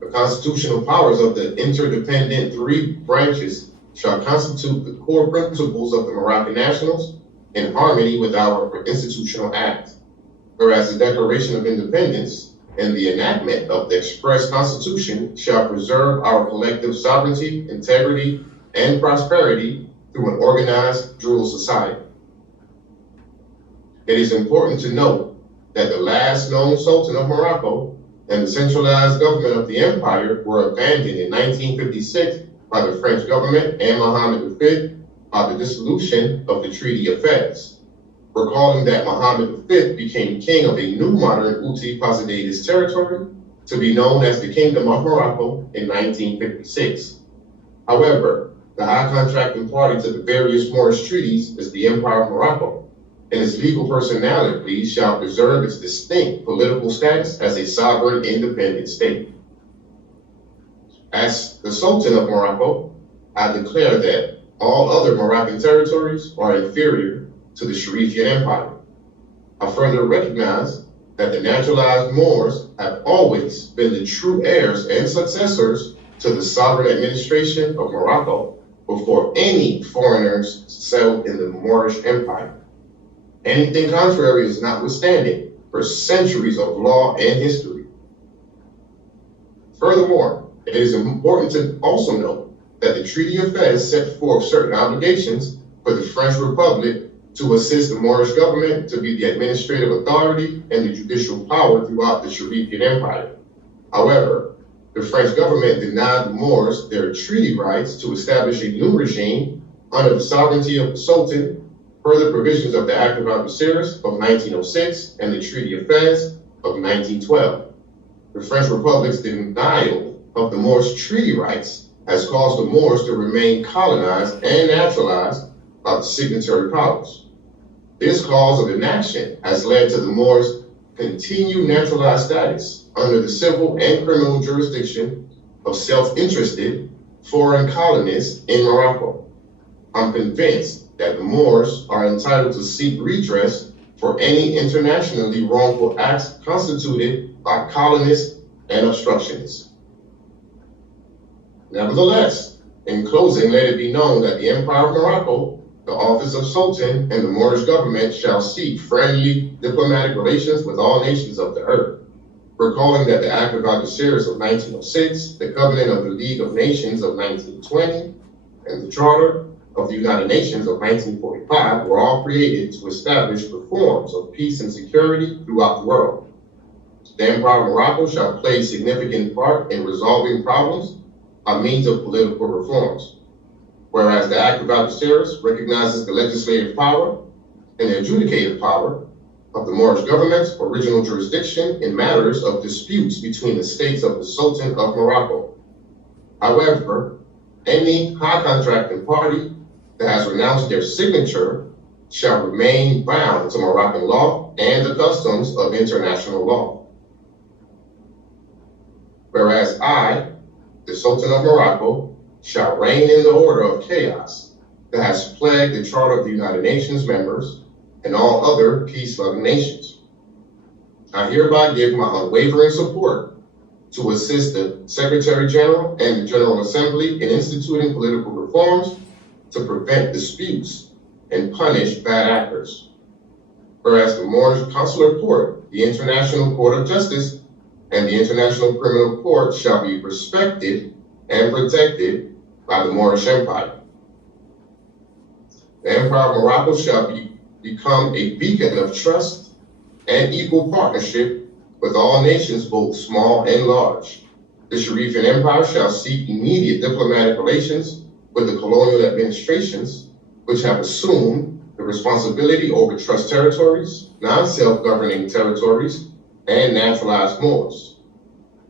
The constitutional powers of the interdependent three branches shall constitute the core principles of the Moroccan nationals in harmony with our institutional act, whereas the Declaration of Independence and the enactment of the express constitution shall preserve our collective sovereignty, integrity, and prosperity through an organized dual society. It is important to note that the last known Sultan of Morocco and the centralized government of the empire were abandoned in 1956 by the French government and Mohammed V by the dissolution of the Treaty of Fez, recalling that Mohammed V became king of a new modern Uti-Pasadades territory to be known as the Kingdom of Morocco in 1956. However, the high contracting party to the various Moorish treaties is the Empire of Morocco, and its legal personality shall preserve its distinct political status as a sovereign independent state. As the Sultan of Morocco, I declare that all other Moroccan territories are inferior to the Sharifian Empire. I further recognize that the naturalized Moors have always been the true heirs and successors to the sovereign administration of Morocco before any foreigners settled in the Moorish Empire. Anything contrary is notwithstanding for centuries of law and history. Furthermore, it is important to also note that the Treaty of Fez set forth certain obligations for the French Republic to assist the Moorish government to be the administrative authority and the judicial power throughout the Sharifian Empire. However, the French government denied the Moors their treaty rights to establish a new regime under the sovereignty of the Sultan per the provisions of the Act of Algeciras of 1906 and the Treaty of Fez of 1912. The French Republic's denial of the Moors' treaty rights has caused the Moors to remain colonized and naturalized by the signatory powers. This cause of inaction has led to the Moors' continued naturalized status under the civil and criminal jurisdiction of self-interested foreign colonists in Morocco. I'm convinced that the Moors are entitled to seek redress for any internationally wrongful acts constituted by colonists and obstructionists. Nevertheless, in closing, let it be known that the Empire of Morocco, the office of Sultan, and the Moorish government shall seek friendly diplomatic relations with all nations of the earth, recalling that the Act of Algeciras of 1906, the Covenant of the League of Nations of 1920, and the Charter of the United Nations of 1945 were all created to establish reforms of peace and security throughout the world. The Empire of Morocco shall play a significant part in resolving problems by means of political reforms, whereas the Act of Algeciras recognizes the legislative power and the adjudicative power of the Moorish government's original jurisdiction in matters of disputes between the states of the Sultan of Morocco. However, any high contracting party that has renounced their signature shall remain bound to Moroccan law and the customs of international law. Whereas I, the Sultan of Morocco, shall reign in the order of chaos that has plagued the Charter of the United Nations members and all other peace-loving nations. I hereby give my unwavering support to assist the Secretary General and the General Assembly in instituting political reforms to prevent disputes and punish bad actors. Whereas the Moorish Consular Court the International Court of Justice and the International Criminal Court shall be respected and protected by the Moorish Empire. The Empire of Morocco shall become a beacon of trust and equal partnership with all nations, both small and large. The Sharifian Empire shall seek immediate diplomatic relations with the colonial administrations, which have assumed the responsibility over trust territories, non-self-governing territories, and naturalized Moors.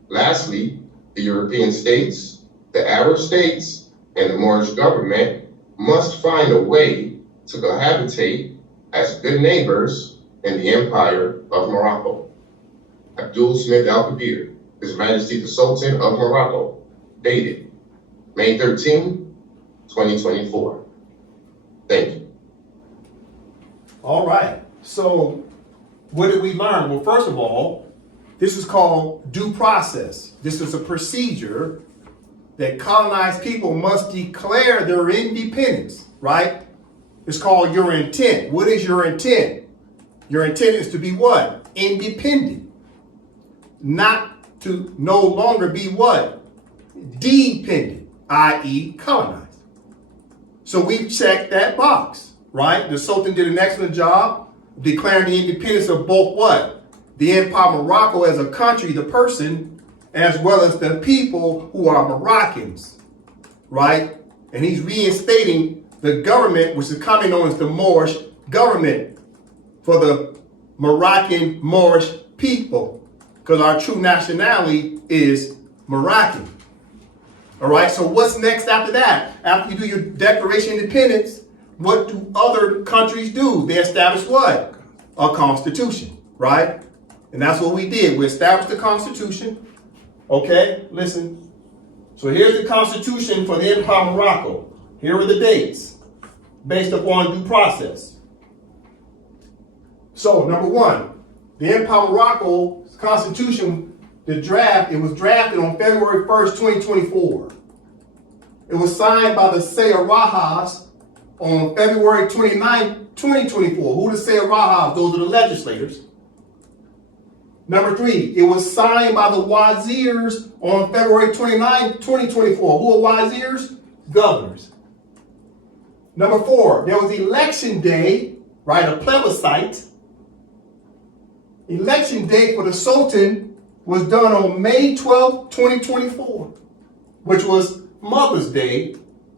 Lastly, the European states, the Arab states, and the Moorish government must find a way to cohabitate as good neighbors in the Empire of Morocco. Abdul Smith Al-Kabir, His Majesty the Sultan of Morocco, dated May 13, 2024. Thank you. All right. So what did we learn? Well, first of all, this is called due process. This is a procedure that colonized people must declare their independence, right? It's called your intent. What is your intent? Your intent is to be what? Independent. Not to no longer be what? Dependent, i.e. colonized. So we've checked that box, right? The Sultan did an excellent job declaring the independence of both what? The Empire of Morocco as a country, the person, as well as the people who are Moroccans, right? And he's reinstating the government, which is commonly known as the Moorish government, for the Moroccan-Moorish people, because our true nationality is Moroccan. All right, so what's next after that? After you do your Declaration of Independence, what do other countries do? They establish what? A constitution, right? And that's what we did. We established the constitution. Okay, listen. So here's the constitution for the Empire of Morocco. Here are the dates based upon due process. So number one, the Empire of Morocco's constitution, the draft, it was drafted on February 1st, 2024. It was signed by the Sayarahas on February 29th, 2024. Who the Sayarahas? Those are the legislators. Number three, it was signed by the Wazirs on February 29th, 2024. Who are Wazirs? Governors. Number four, there was election day, right, a plebiscite. Election day for the Sultan was done on May 12th, 2024, which was Mother's Day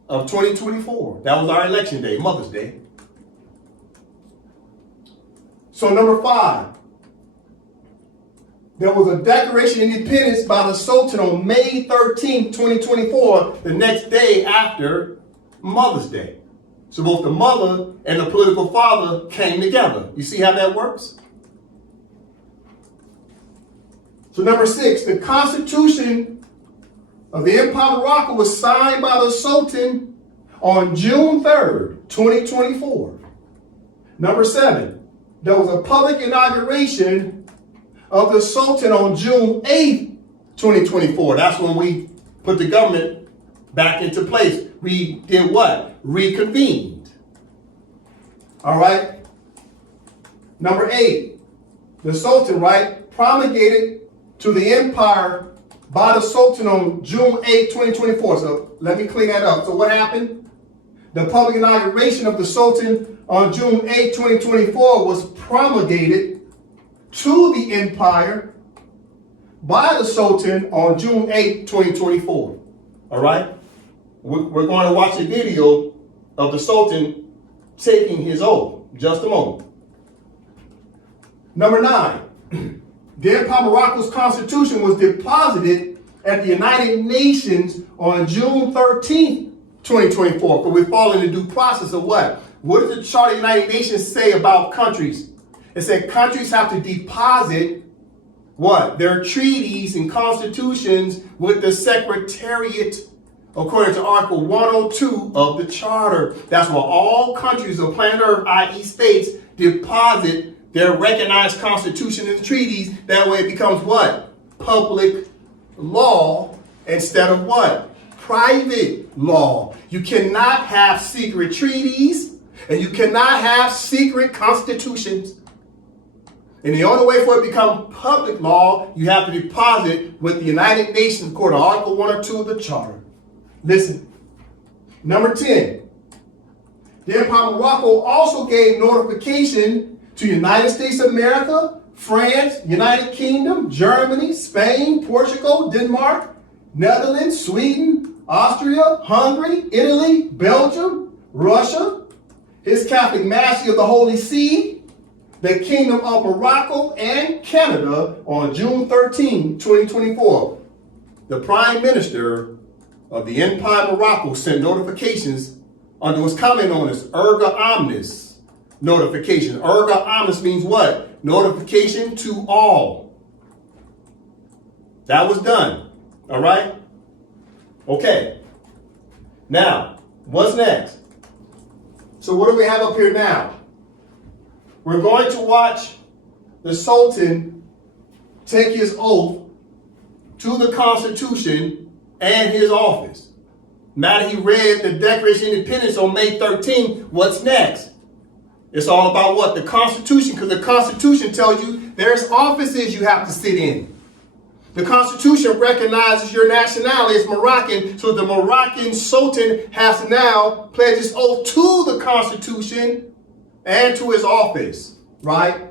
of 2024. That was our election day, Mother's Day. So number five, there was a Declaration of Independence by the Sultan on May 13th, 2024, the next day after Mother's Day. So both the mother and the political father came together. You see how that works? So number six, the Constitution of the Empire of Morocco was signed by the Sultan on June 3rd, 2024. Number seven, there was a public inauguration of the Sultan on June 8th, 2024. That's when we put the government back into place. We did what? Reconvened. All right. Number eight, the Sultan, right, promulgated to the empire by the Sultan on June 8, 2024. So let me clean that up. So what happened? The public inauguration of the Sultan on June 8, 2024 was promulgated to the empire by the Sultan on June 8, 2024. All right? We're going to watch a video of the Sultan taking his oath. Just a moment. Number nine, the Empire of Morocco's constitution was deposited at the United Nations on June 13th, 2024. So we're following the due process of what? What does the Charter of the United Nations say about countries? It said countries have to deposit what? Their treaties and constitutions with the Secretariat, according to Article 102 of the Charter. That's where all countries of planet Earth, i.e. states, deposit their recognized constitutions and treaties. That way it becomes what? Public law instead of what? Private law. You cannot have secret treaties and you cannot have secret constitutions. And the only way for it to become public law, you have to deposit with the United Nations according to Article 1 or 2 of the Charter. Listen. Number 10. The Empire of Morocco also gave notification to United States of America, France, United Kingdom, Germany, Spain, Portugal, Denmark, Netherlands, Sweden, Austria, Hungary, Italy, Belgium, Russia, His Catholic Majesty of the Holy See, the Kingdom of Morocco, and Canada on June 13, 2024. The Prime Minister of the Empire of Morocco sent notifications under what's commonly known as erga omnes notification. Erga omnes means what? Notification to all. That was done. All right? Okay. Now, what's next? So what do we have up here now? We're going to watch the Sultan take his oath to the Constitution and his office. Now that he read the Declaration of Independence on May 13, what's next? It's all about what? The Constitution, because the Constitution tells you there's offices you have to sit in. The Constitution recognizes your nationality as Moroccan, so the Moroccan Sultan has to now pledge his oath to the Constitution and to his office, right?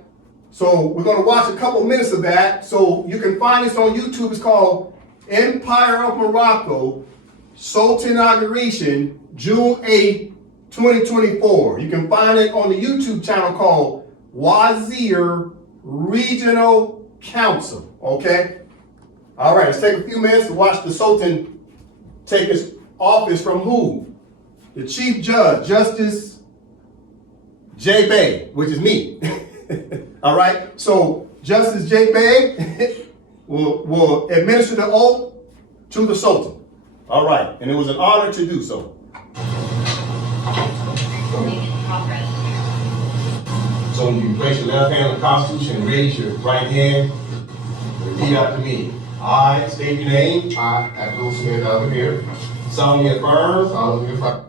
So we're going to watch a couple minutes of that. So you can find this on YouTube. It's called Empire of Morocco, Sultan Inauguration, June 8, 2024. You can find it on the YouTube channel called Wazir Regional Council, okay? All right, let's take a few minutes to watch the Sultan take his office from who? The Chief Judge, Justice J. Bey, which is me. All right, so Justice J. Bey will administer the oath to the Sultan. All right, and it was an honor to do so. So you place your left hand on the Constitution and raise your right hand. Repeat after me. I state your name. I, Abdul Smith Al-Kabir, Solemnly affirm solemnly affirm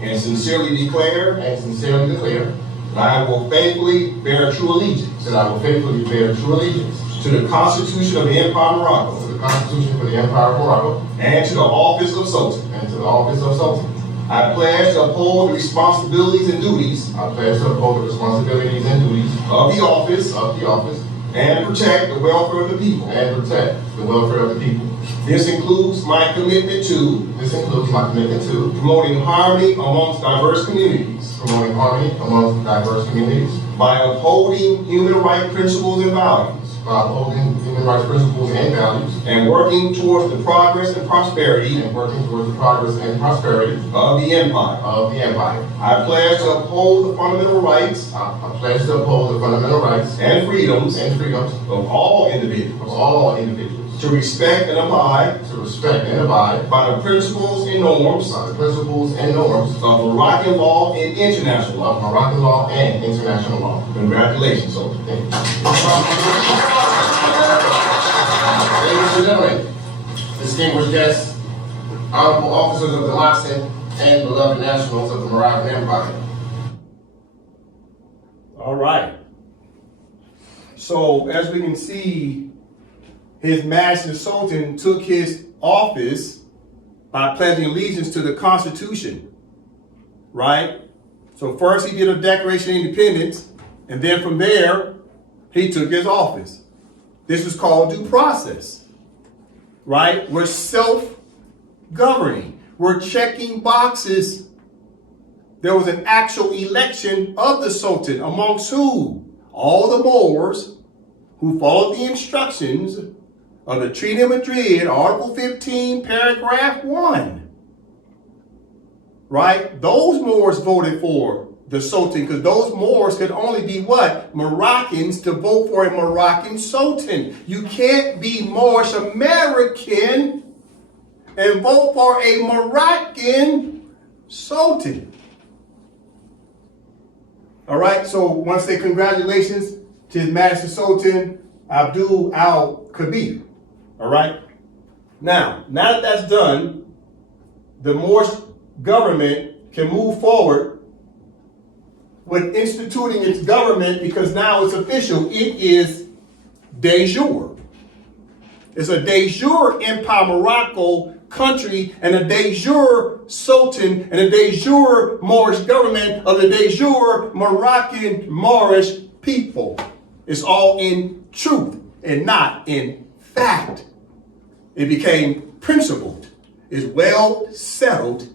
and sincerely declare and sincerely declare that I will faithfully bear true allegiance that I will faithfully bear true allegiance to the Constitution of the Empire of Morocco to the Constitution for the Empire of Morocco and to the office of Sultan. and to the office of Sultan. I pledge to uphold the responsibilities and duties I pledge to uphold the responsibilities and duties of the office of the office and protect the welfare of the people. and protect the welfare of the people. This includes my commitment to This includes my commitment to promoting harmony amongst diverse communities promoting harmony amongst diverse communities by upholding human rights principles and values by upholding human rights principles and values and working towards the progress and prosperity and working towards the progress and prosperity of the empire. I pledge to uphold the fundamental rights I pledge to uphold the fundamental rights and freedoms and freedoms of all of individuals, all individuals, to respect and abide to respect and abide by the principles and norms by the principles and norms of Moroccan law and international law. of Moroccan law and international law. Congratulations, Sultan. Thank you. Ladies and gentlemen, distinguished guests, honorable officers of the Moxon, and beloved nationals of the Moroccan Empire. All right. So as we can see, His Majesty the Sultan took his office by pledging allegiance to the Constitution, right? So first he did a Declaration of Independence, and then from there, he took his office. This is called due process, right? We're self-governing. We're checking boxes. There was an actual election of the Sultan amongst who? All the Moors who followed the instructions of the Treaty of Madrid, Article 15, Paragraph 1. Right? Those Moors voted for the Sultan because those Moors could only be what? Moroccans to vote for a Moroccan Sultan. You can't be Moorish American and vote for a Moroccan Sultan. All right, so I want to say congratulations to His Majesty Sultan Abdul Al-Kabir. All right. Now that that's done, the Moorish government can move forward with instituting its government because now it's official. It is de jure. It's a de jure Empire of Morocco country and a de jure Sultan and a de jure Moorish government of the de jure Moroccan-Moorish people. It's all in truth and not in fact. It became principled. It's well settled.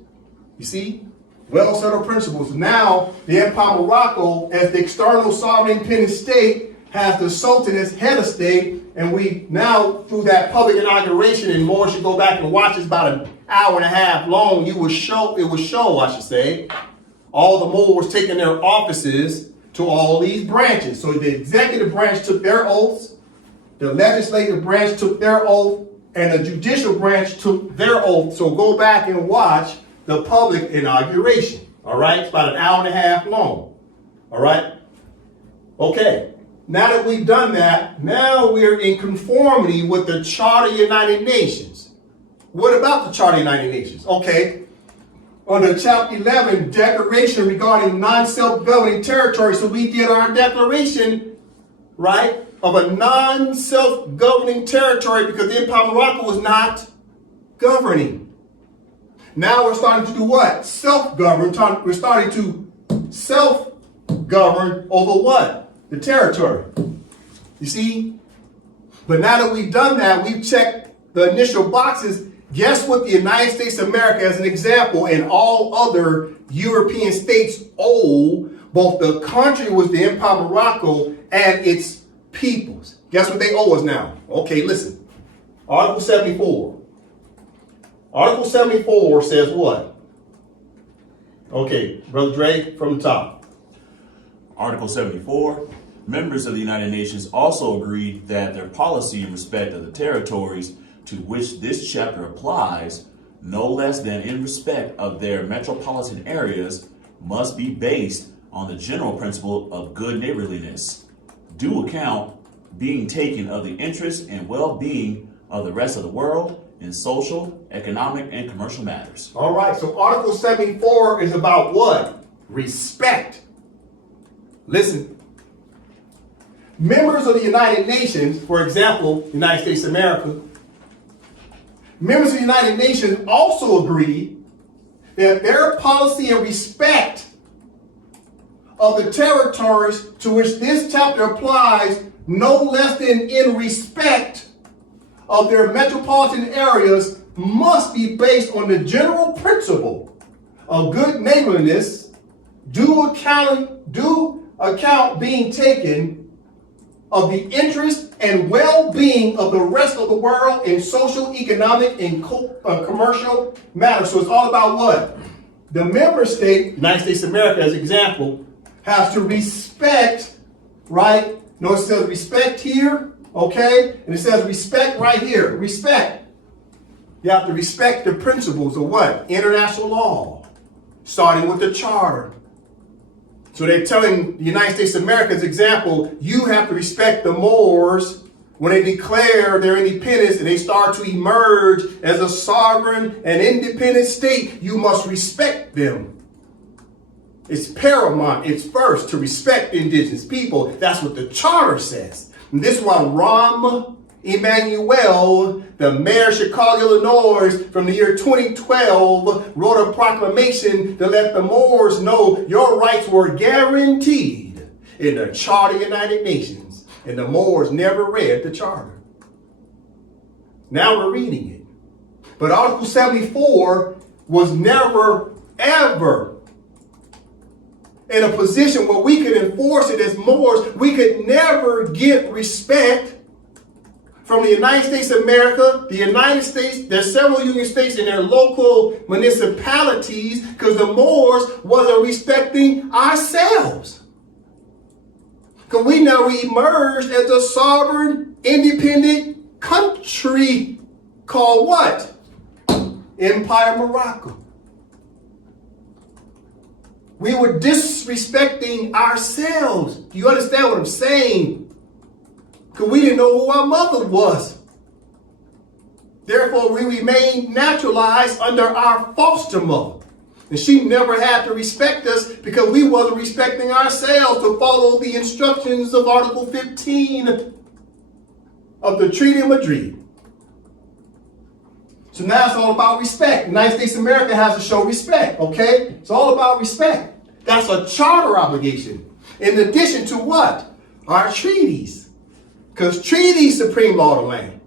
You see? Well settled principles. Now, the Empire of Morocco, as the external sovereign independent state, has the Sultan as head of state. And we now, through that public inauguration, and more should go back and watch, it's about an hour and a half long. It would show, I should say, all the Moors taking their offices to all these branches. So the executive branch took their oaths, the legislative branch took their oath, and the judicial branch took their oath. So go back and watch the public inauguration. All right? It's about an hour and a half long. All right? Okay. Now that we've done that, now we're in conformity with the Charter of the United Nations. What about the Charter of the United Nations? Okay. Under Chapter 11, Declaration regarding non-self-governing territory. So we did our declaration, right, of a non-self-governing territory because the Empire of Morocco was not governing. Now we're starting to do what? Self-govern. We're starting to self-govern over what? The territory. You see? But now that we've done that, we've checked the initial boxes. Guess what the United States of America, as an example, and all other European states owe both the country was the Empire of Morocco and its peoples. Guess what they owe us now? Okay, listen. Article 74. Article 74 says what? Okay, Brother Dre, from the top. Article 74. Members of the United Nations also agreed that their policy in respect of the territories to which this chapter applies, no less than in respect of their metropolitan areas, must be based on the general principle of good neighborliness, due account being taken of the interests and well-being of the rest of the world in social, economic, and commercial matters. All right, so Article 74 is about what? Respect. Listen. Members of the United Nations, for example, United States of America, members of the United Nations also agree that their policy in respect of the territories to which this chapter applies, no less than in respect of their metropolitan areas, must be based on the general principle of good neighborliness, due account being taken of the interest and well-being of the rest of the world in social, economic, and commercial matters. So it's all about what? The member state, United States of America as example, has to respect, right? Notice it says respect here, okay? And it says respect right here. Respect. You have to respect the principles of what? International law, starting with the Charter. So they're telling the United States of America as example, you have to respect the Moors when they declare their independence and they start to emerge as a sovereign and independent state. You must respect them. It's paramount. It's first to respect indigenous people. That's what the Charter says. And this is why Rahm Emanuel, the mayor of Chicago, Illinois, from the year 2012, wrote a proclamation to let the Moors know your rights were guaranteed in the Charter of the United Nations. And the Moors never read the Charter. Now we're reading it. But Article 74 was never, ever in a position where we could enforce it as Moors. We could never get respect from the United States of America, the United States, there's several Union states in their local municipalities because the Moors wasn't respecting ourselves. Because we now emerged as a sovereign, independent country called what? Empire of Morocco. We were disrespecting ourselves. Do you understand what I'm saying? Because we didn't know who our mother was. Therefore, we remained naturalized under our foster mother. And she never had to respect us because we wasn't respecting ourselves to follow the instructions of Article 15 of the Treaty of Madrid. So now it's all about respect. The United States of America has to show respect, okay? It's all about respect. That's a charter obligation. In addition to what? Our treaties. Because treaties supreme law of the land.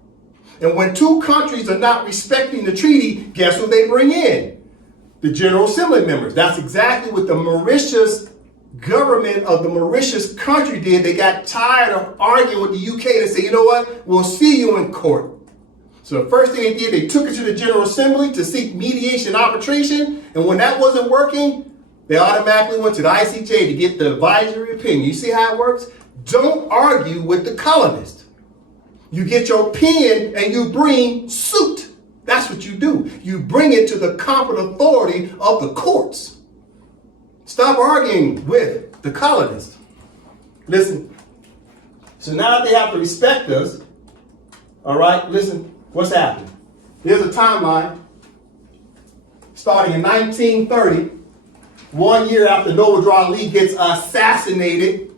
And when two countries are not respecting the treaty, guess who they bring in? The General Assembly members. That's exactly what the Mauritius government of the Mauritius country did. They got tired of arguing with the UK and said, you know what? We'll see you in court. So the first thing they did, they took it to the General Assembly to seek mediation arbitration. And when that wasn't working, they automatically went to the ICJ to get the advisory opinion. You see how it works? Don't argue with the colonist. You get your pen and you bring suit. That's what you do. You bring it to the competent authority of the courts. Stop arguing with the colonists. Listen. So now that they have to respect us, all right, listen, what's happening? Here's a timeline. Starting in 1930, 1 year after Noble Ali gets assassinated.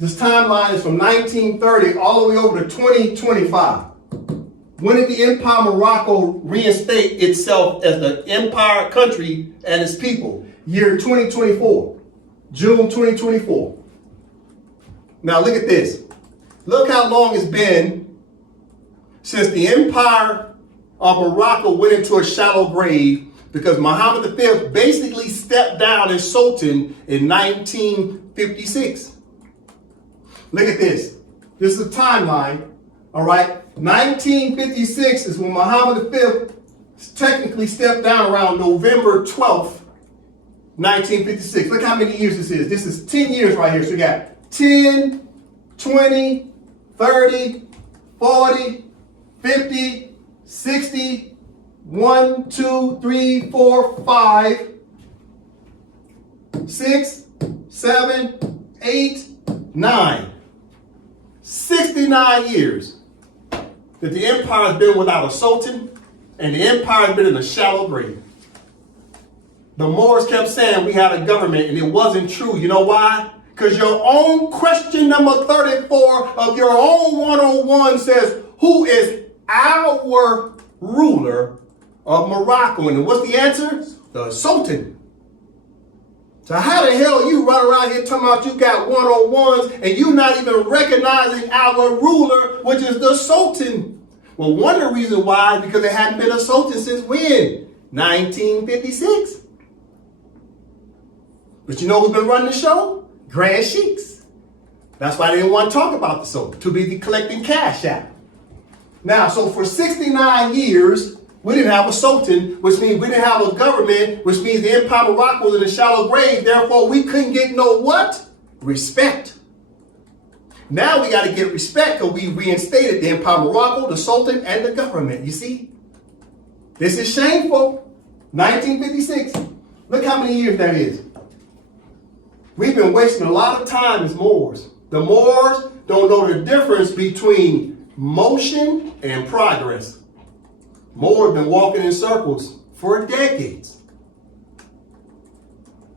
This timeline is from 1930 all the way over to 2025. When did the Empire of Morocco reinstate itself as the empire country and its people? Year 2024, June 2024. Now look at this. Look how long it's been since the Empire of Morocco went into a shallow grave because Muhammad V basically stepped down as Sultan in 1956. Look at this. This is a timeline, all right? 1956 is when Muhammad V technically stepped down around November 12th, 1956. Look how many years this is. This is 10 years right here. So you got 10, 20, 30, 40, 50, 60, 1, 2, 3, 4, 5, 6, 7, 8, 9. 69 years that the empire has been without a sultan and the empire has been in a shallow grave. The Moors kept saying we had a government and it wasn't true. You know why? Because your own question number 34 of your own 101 says, who is our ruler of Morocco? And what's the answer? The Sultan. So how the hell you run around here talking about you got 101s and you not even recognizing our ruler, which is the Sultan? Well, one of the reasons why is because there hadn't been a Sultan since when? 1956. But you know who's been running the show? Grand Sheiks. That's why they didn't want to talk about the Sultan, too busy collecting cash out. Now, so for 69 years, we didn't have a sultan, which means we didn't have a government, which means the Empire of Morocco was in a shallow grave. Therefore, we couldn't get no what? Respect. Now we got to get respect because we reinstated the Empire of Morocco, the sultan, and the government. You see? This is shameful. 1956. Look how many years that is. We've been wasting a lot of time as Moors. The Moors don't know the difference between motion and progress. Moors have been walking in circles for decades.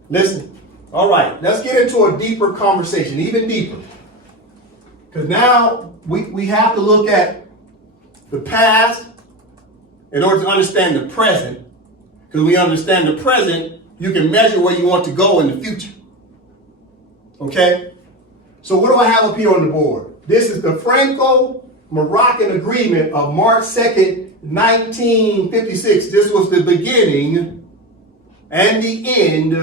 Listen, all right, let's get into a deeper conversation, even deeper. Because now we have to look at the past in order to understand the present. Because when we understand the present, you can measure where you want to go in the future. Okay? So what do I have up here on the board? This is the Franco-Moroccan agreement of March 2nd, 1956. This was the beginning and the end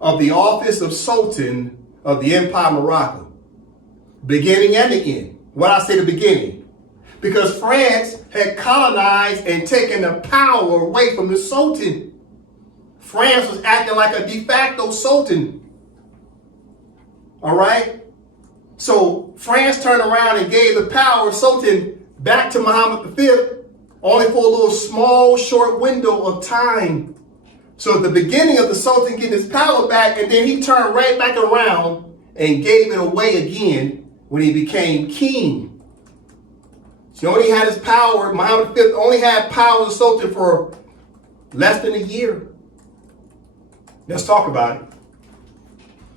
of the office of Sultan of the Empire of Morocco. Beginning and the end. Why I say the beginning? Because France had colonized and taken the power away from the Sultan. France was acting like a de facto Sultan. All right? So France turned around and gave the power of Sultan back to Muhammad V, only for a little small, short window of time. So at the beginning of the Sultan getting his power back, and then he turned right back around and gave it away again when he became king. So he only had his power, Muhammad V only had power as Sultan for less than a year. Let's talk about it.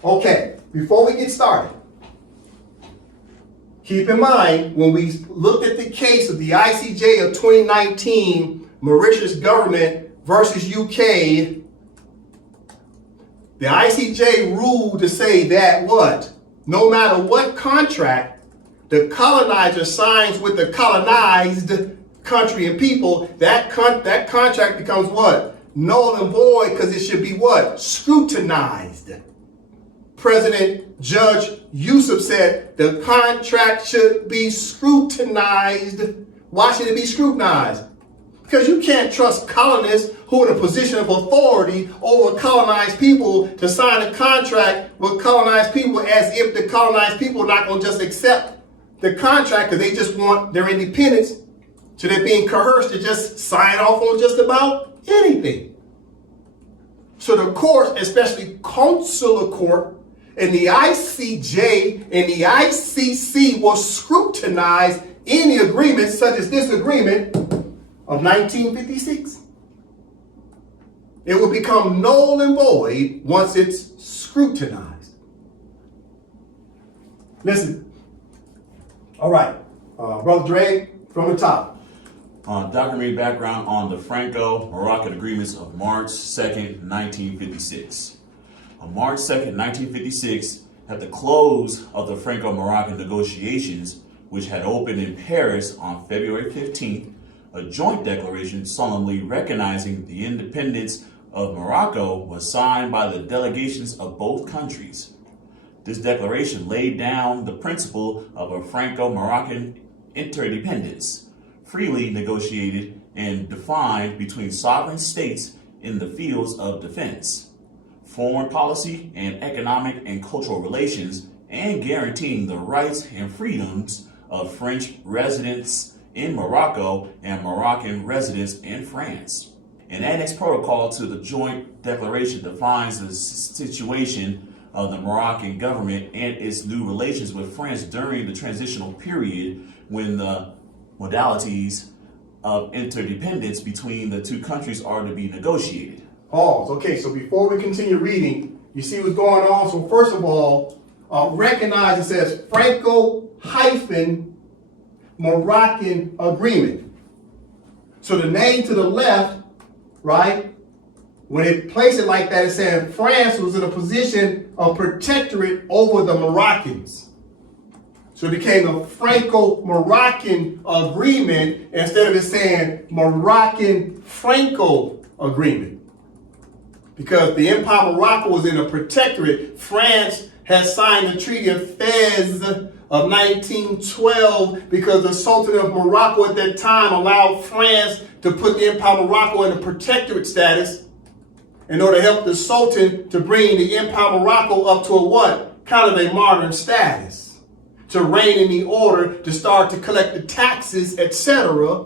Okay, before we get started, keep in mind, when we looked at the case of the ICJ of 2019, Mauritius government versus UK, the ICJ ruled to say that what? No matter what contract the colonizer signs with the colonized country and people, that contract becomes what? Null and void, because it should be what? Scrutinized. President Judge Yusuf said the contract should be scrutinized. Why should it be scrutinized? Because you can't trust colonists who are in a position of authority over colonized people to sign a contract with colonized people as if the colonized people are not going to just accept the contract because they just want their independence. So they're being coerced to just sign off on just about anything. So the courts, especially consular court, and the ICJ and the ICC will scrutinize any agreements such as this agreement of 1956. It will become null and void once it's scrutinized. Listen. All right. Brother Dre, from the top. Documentary background on the Franco-Moroccan agreements of March 2nd, 1956. On March 2nd, 1956, at the close of the Franco-Moroccan negotiations, which had opened in Paris on February 15th, a joint declaration solemnly recognizing the independence of Morocco was signed by the delegations of both countries. This declaration laid down the principle of a Franco-Moroccan interdependence, freely negotiated and defined between sovereign states in the fields of defense, foreign policy, and economic and cultural relations, and guaranteeing the rights and freedoms of French residents in Morocco and Moroccan residents in France. An annex protocol to the joint declaration defines the situation of the Moroccan government and its new relations with France during the transitional period when the modalities of interdependence between the two countries are to be negotiated. Pause. Okay, so before we continue reading, you see what's going on. So first of all, recognize it says Franco-Moroccan agreement. So the name to the left, right, when it placed it like that, it's saying France was in a position of protectorate over the Moroccans. So it became a Franco-Moroccan agreement instead of it saying Moroccan-Franco agreement. Because the Empire of Morocco was in a protectorate, France had signed the Treaty of Fez of 1912 because the Sultan of Morocco at that time allowed France to put the Empire of Morocco in a protectorate status in order to help the Sultan to bring the Empire of Morocco up to a what? Kind of a modern status. To reign in the order to start to collect the taxes, etc.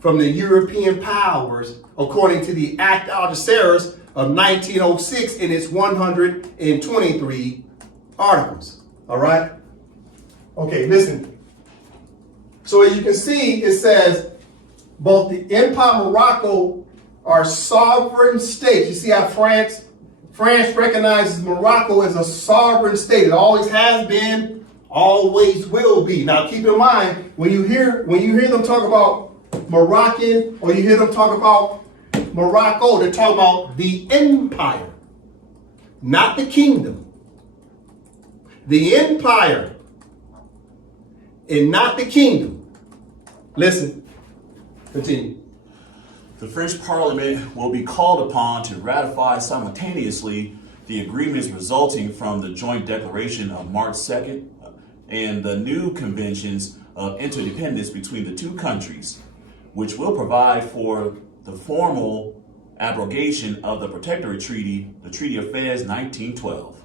from the European powers, according to the Act Algeciras of 1906 in its 123 articles. All right? Okay, listen. So as you can see, it says both the Empire of Morocco are sovereign states. You see how France recognizes Morocco as a sovereign state. It always has been, always will be. Now keep in mind, when you hear them talk about Moroccan or you hear them talk about Morocco, they're talking about the empire, not the kingdom. The empire and not the kingdom. Listen, continue. The French Parliament will be called upon to ratify simultaneously the agreements resulting from the joint declaration of March 2nd and the new conventions of interdependence between the two countries, which will provide for the formal abrogation of the Protectorate Treaty, the Treaty of Fez 1912.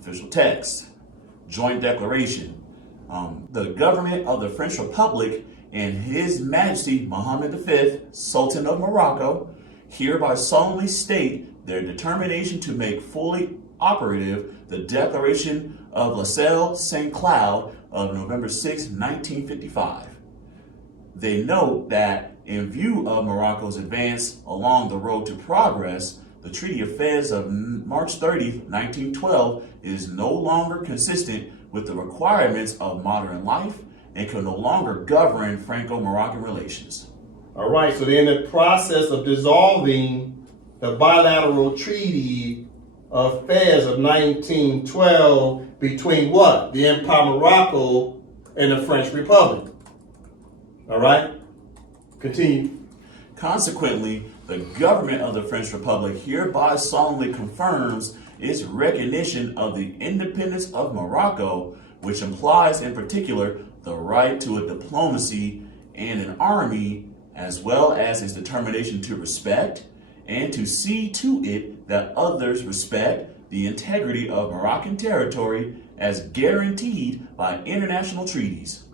Official text, joint declaration. The government of the French Republic and His Majesty Mohammed V, Sultan of Morocco, hereby solemnly state their determination to make fully operative the Declaration of La Celle St. Cloud of November 6, 1955. They note that in view of Morocco's advance along the road to progress, the Treaty of Fez of March 30, 1912 is no longer consistent with the requirements of modern life and can no longer govern Franco-Moroccan relations. All right, so they're in the process of dissolving the bilateral Treaty of Fez of 1912 between what? The Empire of Morocco and the French Republic. All right, continue. Consequently, the government of the French Republic hereby solemnly confirms its recognition of the independence of Morocco, which implies in particular the right to a diplomacy and an army, as well as its determination to respect and to see to it that others respect the integrity of Moroccan territory as guaranteed by international treaties.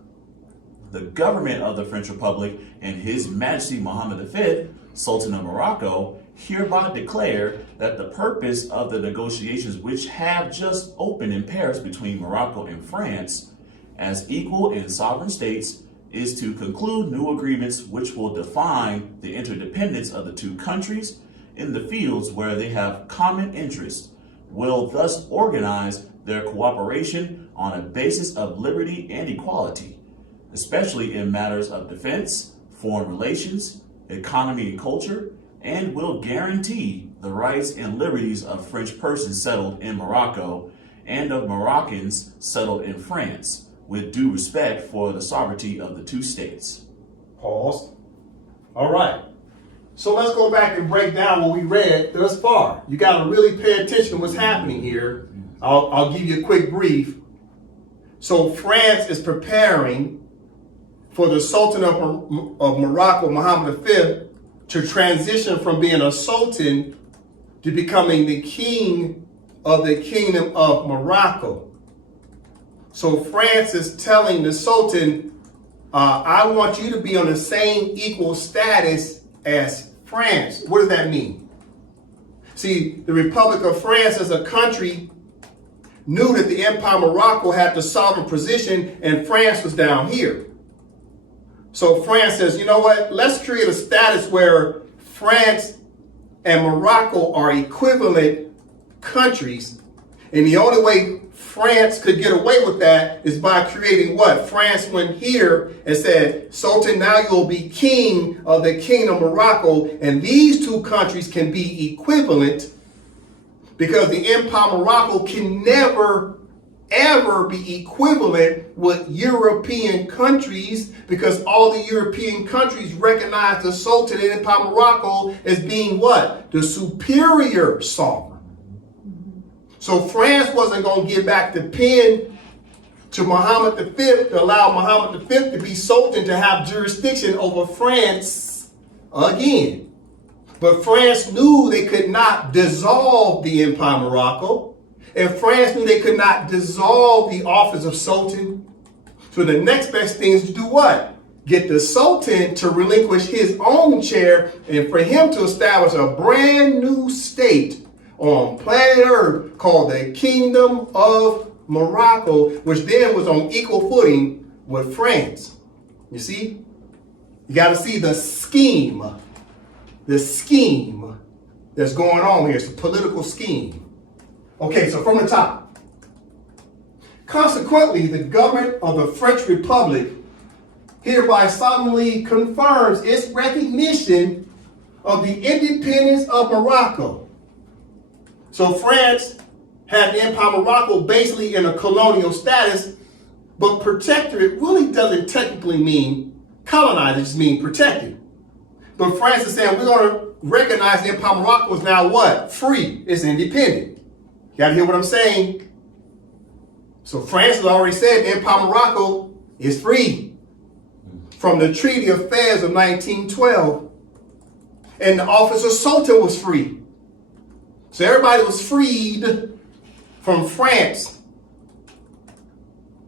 The government of the French Republic and His Majesty Mohammed V, Sultan of Morocco, hereby declare that the purpose of the negotiations which have just opened in Paris between Morocco and France, as equal and sovereign states, is to conclude new agreements which will define the interdependence of the two countries in the fields where they have common interests, will thus organize their cooperation on a basis of liberty and equality, especially in matters of defense, foreign relations, economy and culture, and will guarantee the rights and liberties of French persons settled in Morocco and of Moroccans settled in France, with due respect for the sovereignty of the two states. Pause. All right. So let's go back and break down what we read thus far. You got to really pay attention to what's happening here. I'll give you a quick brief. So France is preparing for the Sultan of Morocco, Mohammed V, to transition from being a sultan to becoming the king of the Kingdom of Morocco. So France is telling the Sultan, I want you to be on the same equal status as France. What does that mean? See, the Republic of France as a country knew that the Empire of Morocco had the sovereign position and France was down here. So France says, you know what? Let's create a status where France and Morocco are equivalent countries. And the only way France could get away with that is by creating what? France went here and said, Sultan, now you'll be king of the Kingdom of Morocco, and these two countries can be equivalent because the Empire of Morocco can never, ever be equivalent with European countries because all the European countries recognize the Sultan and Empire of Morocco as being what? The superior sovereign. So France wasn't going to give back the pen to Mohammed V to allow Mohammed V to be Sultan to have jurisdiction over France again. But France knew they could not dissolve the Empire of Morocco. And France knew they could not dissolve the office of Sultan. So the next best thing is to do what? Get the Sultan to relinquish his own chair and for him to establish a brand new state on planet Earth called the Kingdom of Morocco, which then was on equal footing with France. You see? You got to see the scheme that's going on here. It's a political scheme. Okay, so from the top. Consequently, the government of the French Republic hereby solemnly confirms its recognition of the independence of Morocco. So France had the Empire of Morocco basically in a colonial status, but protectorate really doesn't technically mean colonize, it just means protected. But France is saying we're going to recognize the Empire of Morocco is now what? Free. It's independent. You got to hear what I'm saying? So France has already said the Empire of Morocco is free from the Treaty of Fez of 1912. And the office of Sultan was free. So everybody was freed from France.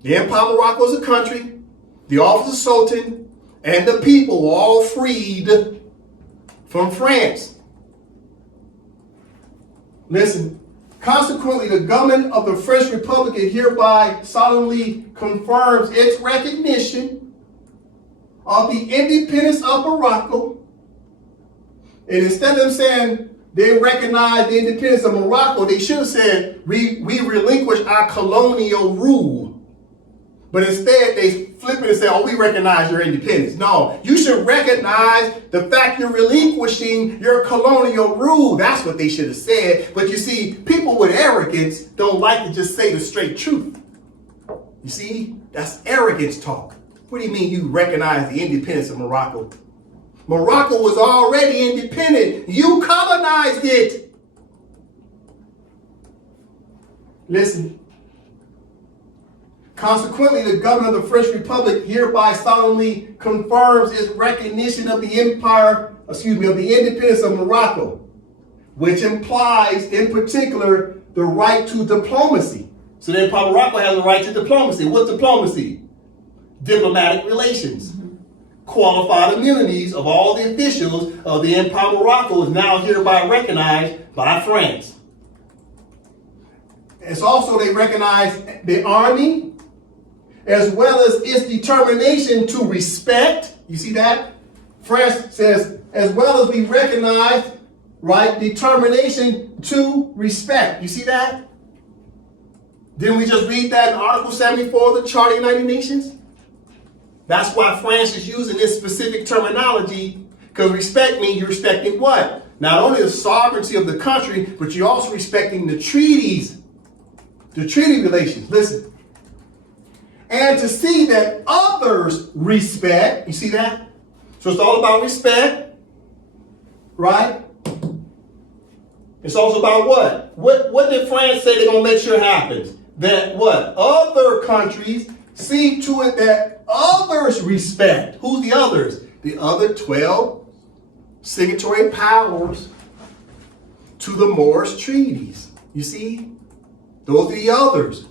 The Empire of Morocco is a country, the office of Sultan, and the people were all freed from France. Listen, consequently, the government of the French Republic hereby solemnly confirms its recognition of the independence of Morocco. And instead of them saying they recognize the independence of Morocco, they should have said, we relinquish our colonial rule. But instead, they flip it and say, oh, we recognize your independence. No, you should recognize the fact you're relinquishing your colonial rule. That's what they should have said. But you see, people with arrogance don't like to just say the straight truth. You see, that's arrogance talk. What do you mean you recognize the independence of Morocco? Morocco was already independent. You colonized it. Listen. Consequently, the government of the French Republic hereby solemnly confirms its recognition of the of the independence of Morocco, which implies, in particular, the right to diplomacy. So then Morocco has a right to diplomacy. What's diplomacy? Diplomatic relations. Qualified immunities of all the officials of the Empire of Morocco is now hereby recognized by France. It's also, they recognize the army, as well as its determination to respect. You see that? France says, as well as we recognize, right, determination to respect. You see that? Didn't we just read that in Article 74 of the Charter of the United Nations? That's why France is using this specific terminology, because respect means you're respecting what? Not only the sovereignty of the country, but you're also respecting the treaties, the treaty relations. Listen. And to see that others respect, you see that? So it's all about respect, right? It's also about what? What did France say they're going to make sure happens? That what? Other countries see to it that others respect. Who's the others? The other 12 signatory powers to the Moorish treaties. You see? Those are the others.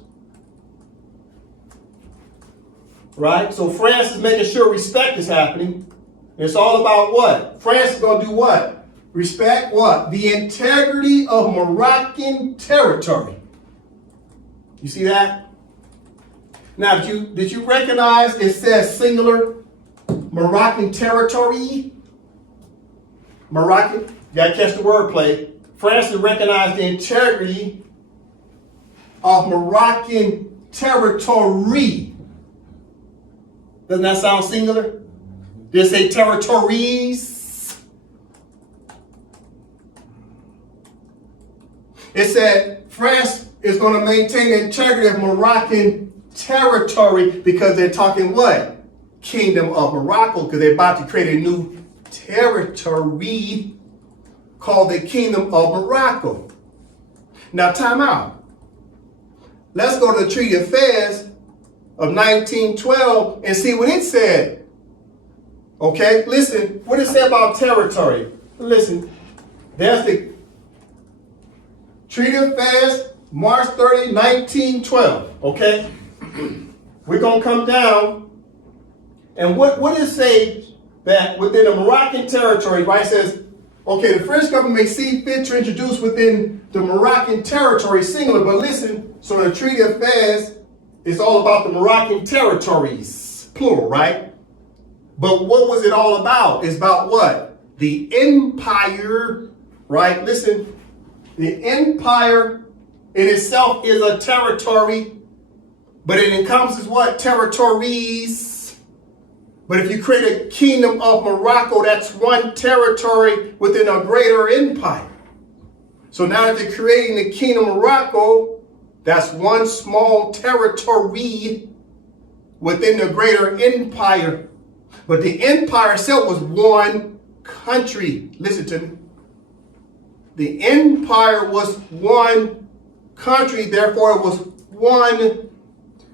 Right? So France is making sure respect is happening. It's all about what? France is going to do what? Respect what? The integrity of Moroccan territory. You see that? Now, did you recognize it says singular Moroccan territory? Moroccan, you got to catch the wordplay. France has recognized the integrity of Moroccan territory. Doesn't that sound singular? Did it say territories? It said France is going to maintain the integrity of Moroccan territory because they're talking what? Kingdom of Morocco, because they're about to create a new territory called the Kingdom of Morocco. Now, time out. Let's go to the Treaty of Fez of 1912 and see what it said. Okay, listen, what it said about territory. Listen, there's the Treaty of Fez, March 30, 1912. Okay, we're going to come down, and what it say that within the Moroccan territory, right, says, okay, the French government may see fit to introduce within the Moroccan territory singular, but listen, so the Treaty of Fez is all about the Moroccan territories, plural, right? But what was it all about? It's about what? The empire, right? Listen, the empire in itself is a territory, but it encompasses what? Territories. But if you create a kingdom of Morocco, that's one territory within a greater empire. So now that they're creating the kingdom of Morocco, that's one small territory within the greater empire. But the empire itself was one country. Listen to me. The empire was one country, therefore it was one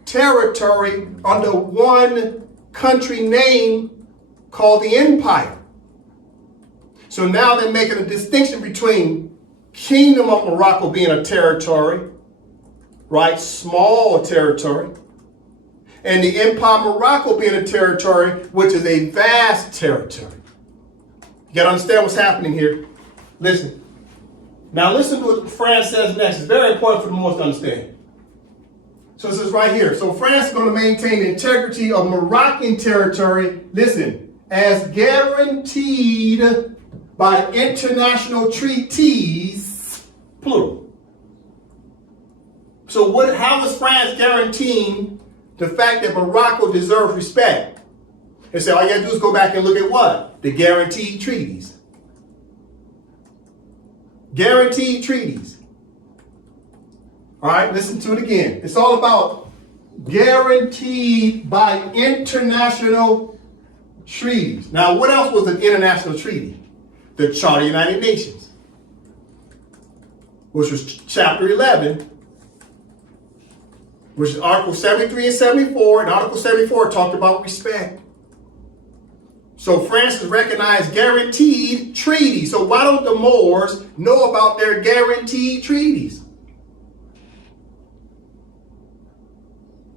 territory under one country name called the empire. So now they're making a distinction between Kingdom of Morocco being a territory, right, small territory, and the Empire of Morocco being a territory, which is a vast territory. You got to understand what's happening here. Listen. Now listen to what France says next. It's very important for the Moors to understand. So it says right here, so France is going to maintain the integrity of Moroccan territory, listen, as guaranteed by international treaties, plural. So how is France guaranteeing the fact that Morocco deserves respect? And so all you have to do is go back and look at what? The guaranteed treaties. Guaranteed treaties. All right, listen to it again. It's all about guaranteed by international treaties. Now, what else was an international treaty? The Charter of the United Nations, which was chapter 11, which is Article 73 and 74, and Article 74 talked about respect. So France has recognized guaranteed treaties. So why don't the Moors know about their guaranteed treaties?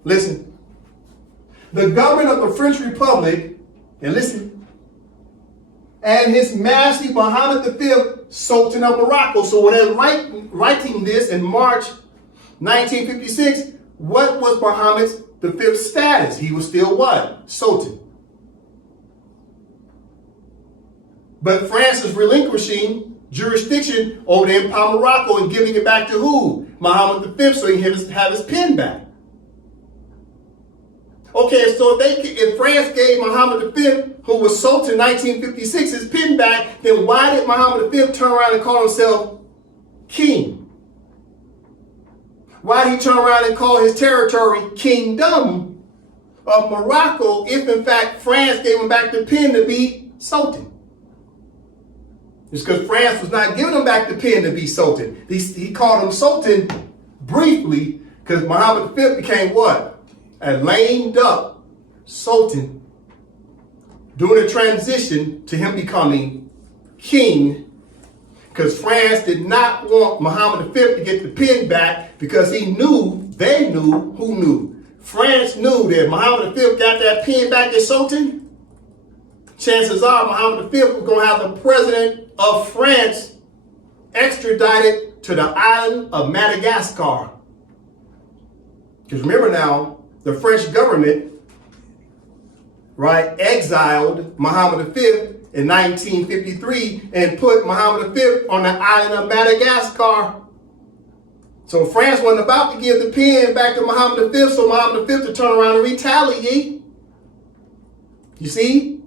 Listen, the government of the French Republic, and listen, and His Majesty Mohammed V, Sultan of Morocco. So when they're writing this in March 1956, what was Mohammed V's status? He was still what? Sultan. But France is relinquishing jurisdiction over the Empire of Morocco and giving it back to who? Mohammed V, so he can have his pen back. Okay, so if France gave Mohammed V, who was Sultan in 1956, his pen back, then why did Mohammed V turn around and call himself king? Why did he turn around and call his territory Kingdom of Morocco if in fact France gave him back the pen to be Sultan? It's because France was not giving him back the pen to be Sultan. He called him Sultan briefly because Mohammed V became what? A lamed up Sultan during the transition to him becoming king, because France did not want Mohammed V to get the pen back because they knew, who knew? France knew that Mohammed V got that pen back as Sultan. Chances are Mohammed V was going to have the president of France extradited to the island of Madagascar. Because remember now, the French government, right, exiled Mohammed V in 1953 and put Mohammed V on the island of Madagascar. So France wasn't about to give the pen back to Mohammed V, so Mohammed V to turn around and retaliate. You see?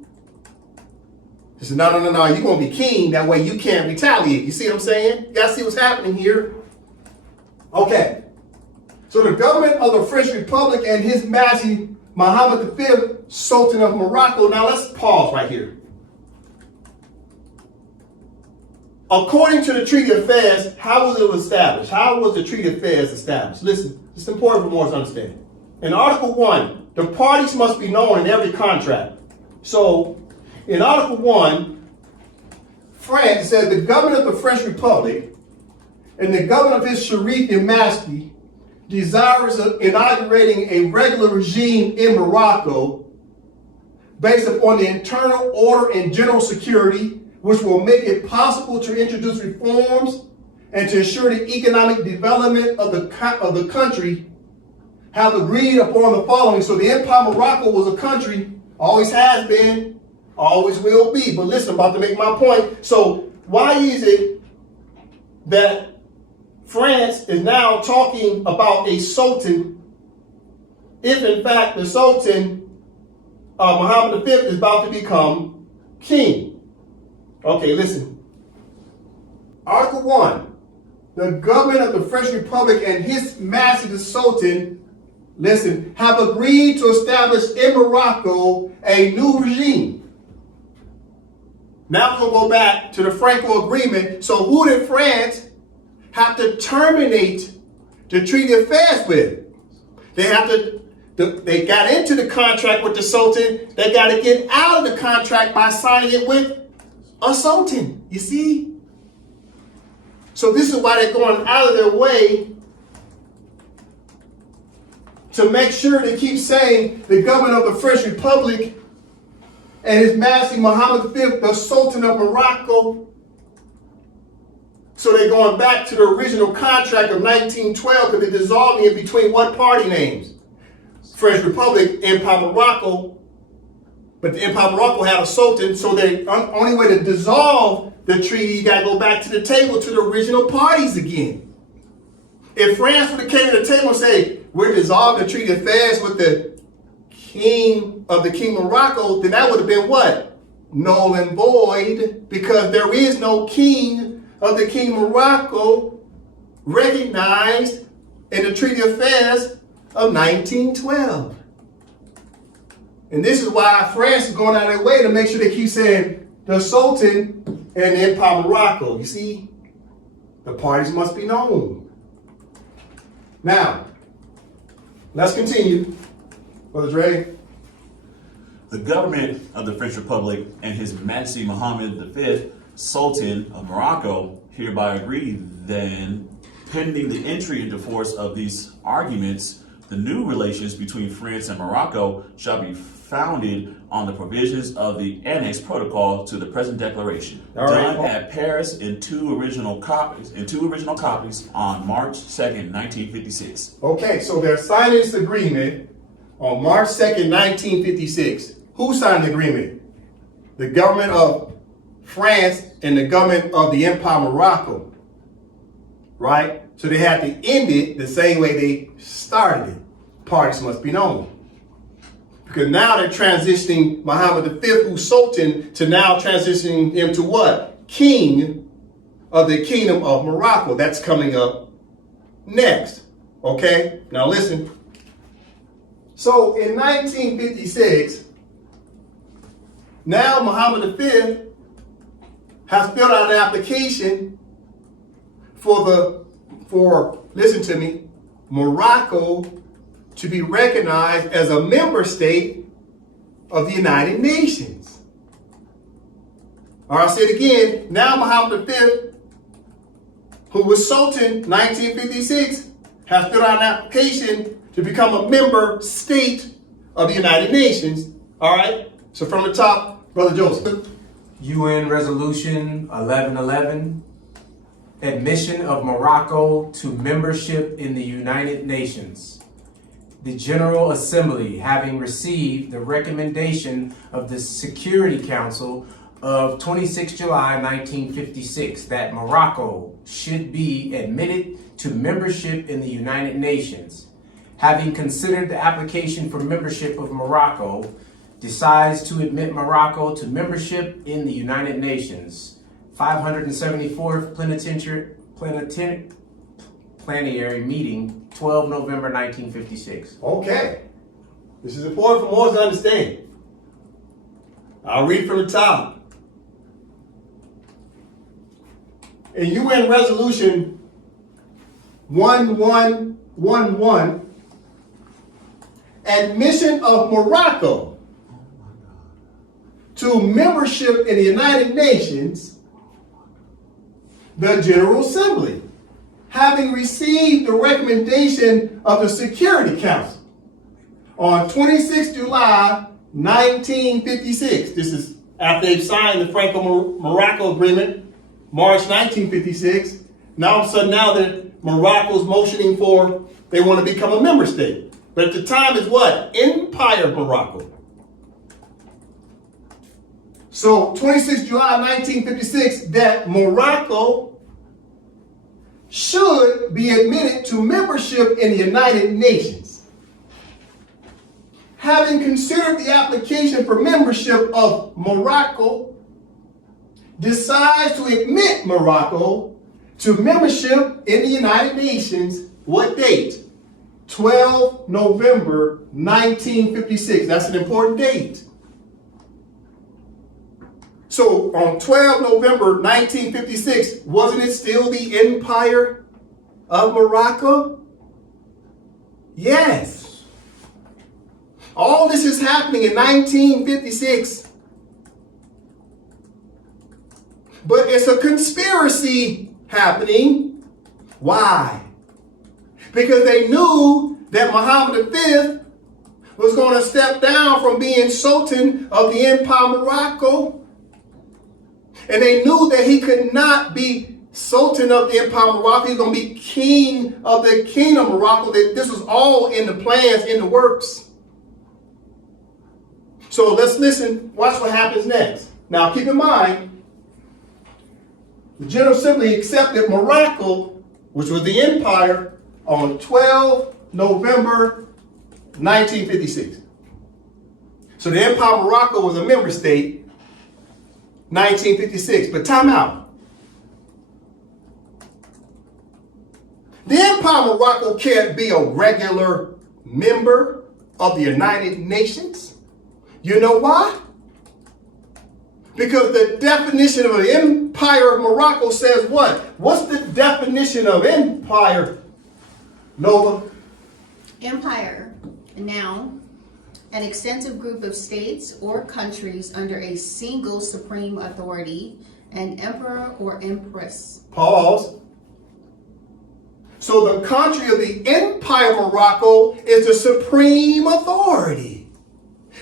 He said, no, you're going to be king, that way you can't retaliate. You see what I'm saying? You got to see what's happening here. Okay. So the government of the French Republic and His Majesty Mohammed V, Sultan of Morocco. Now let's pause right here. According to the Treaty of Fez, how was it established? How was the Treaty of Fez established? Listen, it's important for more to understand. In Article 1, the parties must be known in every contract. So in Article 1, France says the government of the French Republic and the government of His Sharif and Majesty desirous of inaugurating a regular regime in Morocco based upon the internal order and general security, which will make it possible to introduce reforms and to ensure the economic development of the country, have agreed upon the following. So the Empire of Morocco was a country, always has been, always will be. But listen, I'm about to make my point. So why is it that France is now talking about a sultan if in fact the Sultan Mohammed V is about to become king? Okay, listen. Article 1. The government of the French Republic and His Majesty the Sultan, listen, have agreed to establish in Morocco a new regime. Now we'll go back to the Franco agreement. So who did France have to terminate the Treaty of Fez with? They got into the contract with the Sultan. They got to get out of the contract by signing it with a Sultan. You see? So this is why they're going out of their way to make sure they keep saying the government of the French Republic and His Majesty Mohammed V, the Sultan of Morocco. So they're going back to the original contract of 1912 because they're dissolving it between what party names? French Republic, Empire of Morocco. But the Empire of Morocco had a sultan, so the only way to dissolve the treaty, you got to go back to the table to the original parties again. If France would have came to the table and say, we're dissolving the treaty of Fez with the king of the Kingdom of Morocco, then that would have been what? Null and void, because there is no king of the Kingdom of Morocco recognized in the Treaty of Fez of 1912. And this is why France is going out of their way to make sure they keep saying the Sultan and the Empire of Morocco. You see, the parties must be known. Now, let's continue. Brother Dre. The government of the French Republic and His Majesty Mohammed V, Sultan of Morocco, hereby agree then, pending the entry into force of these arguments, the new relations between France and Morocco shall be founded on the provisions of the Annex Protocol to the present declaration, done at Paris in two original copies on March 2nd, 1956. Okay, so they're signing this agreement on March 2nd, 1956. Who signed the agreement? The government of France and the government of the Empire of Morocco. Right? So they had to end it the same way they started it. Parties must be known. Because now they're transitioning Mohammed V, who's Sultan, to now transitioning him to what? King of the Kingdom of Morocco. That's coming up next. Okay? Now listen. So in 1956, now Mohammed V has filled out an application for listen to me, Morocco to be recognized as a member state of the United Nations. Or I'll say it again, now Mohammed V, who was Sultan 1956, has filled out an application to become a member state of the United Nations. All right? So from the top, Brother Joseph. UN Resolution 1111, admission of Morocco to membership in the United Nations. The General Assembly, having received the recommendation of the Security Council of 26 July 1956 that Morocco should be admitted to membership in the United Nations, having considered the application for membership of Morocco, decides to admit Morocco to membership in the United Nations. 574th Plenary Meeting, 12 November 1956. Okay. This is important for more to understand. I'll read from the top. In UN Resolution 1111, admission of Morocco to membership in the United Nations, the General Assembly, having received the recommendation of the Security Council on 26 July 1956. This is after they've signed the Franco-Morocco Agreement, March 1956. Now all of a sudden now that Morocco's motioning for, they want to become a member state. But at the time it's what? Empire of Morocco. So 26 July 1956, that Morocco should be admitted to membership in the United Nations. Having considered the application for membership of Morocco, decides to admit Morocco to membership in the United Nations. What date? 12 November 1956. That's an important date. So on 12 November 1956, wasn't it still the Empire of Morocco? Yes. All this is happening in 1956. But it's a conspiracy happening. Why? Because they knew that Mohammed V was going to step down from being Sultan of the Empire of Morocco. And they knew that he could not be Sultan of the Empire of Morocco. He's going to be king of the kingdom of Morocco. This was all in the plans, in the works. So let's listen, watch what happens next. Now keep in mind, the General Assembly accepted Morocco, which was the empire, on 12 November 1956. So the Empire of Morocco was a member state, 1956. But time out. The Empire of Morocco can't be a regular member of the United Nations. You know why? Because the definition of the Empire of Morocco says what? What's the definition of empire, Nova? Empire, a noun, an extensive group of states or countries under a single supreme authority, an emperor or empress. Pause. So the country of the Empire of Morocco is the supreme authority.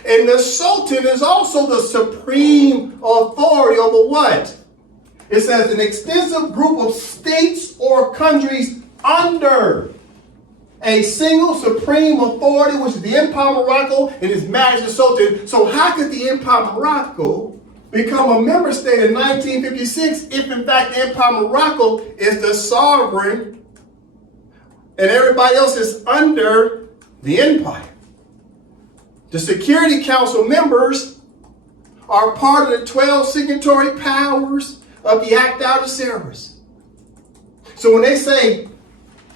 And the Sultan is also the supreme authority over what? It says an extensive group of states or countries under a single supreme authority, which is the Empire of Morocco and His Majesty the Sultan. So how could the Empire of Morocco become a member state in 1956 if in fact the Empire of Morocco is the sovereign and everybody else is under the empire? The Security Council members are part of the 12 signatory powers of the Act Out of Service. So when they say,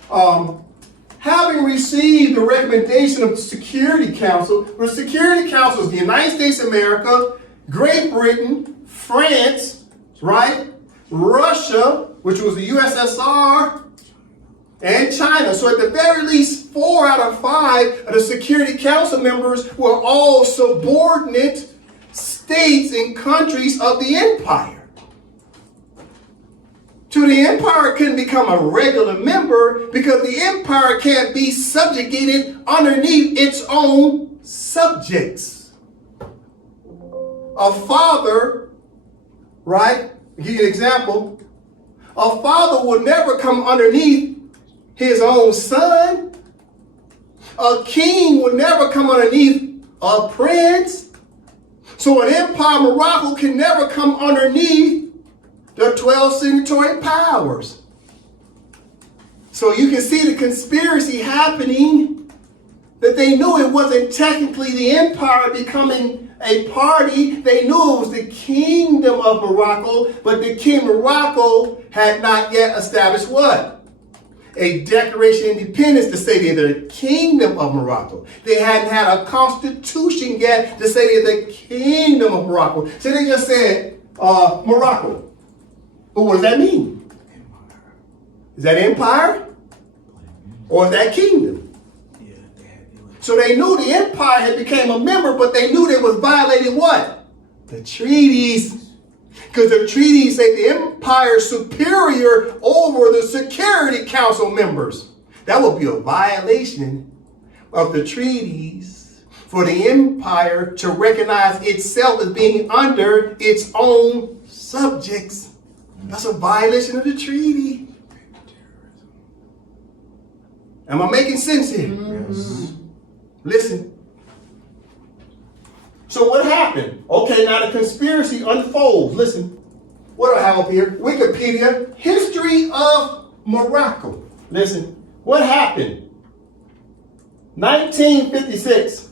having received the recommendation of the Security Council, the Security Council is the United States of America, Great Britain, France, right? Russia, which was the USSR, and China. So at the very least, 4 out of 5 of the Security Council members were all subordinate states and countries of the empire. So the empire couldn't become a regular member because the empire can't be subjugated underneath its own subjects. A father, right? I'll give you an example. A father would never come underneath his own son. A king would never come underneath a prince. So an Empire of Morocco can never come underneath the 12 signatory powers. So you can see the conspiracy happening, that they knew it wasn't technically the empire becoming a party. They knew it was the kingdom of Morocco, but the king of Morocco had not yet established what? A Declaration of Independence to say they're the kingdom of Morocco. They hadn't had a constitution yet to say they're the kingdom of Morocco. So they just said Morocco. But what does that mean? Is that empire? Or is that kingdom? So they knew the empire had become a member, but they knew they was violating what? The treaties. Because the treaties say the empire is superior over the Security Council members. That would be a violation of the treaties for the empire to recognize itself as being under its own subjects. That's a violation of the treaty. Am I making sense here? Mm-hmm. Listen. So what happened? Okay, now the conspiracy unfolds. Listen, what do I have up here? Wikipedia, history of Morocco. Listen, what happened? 1956.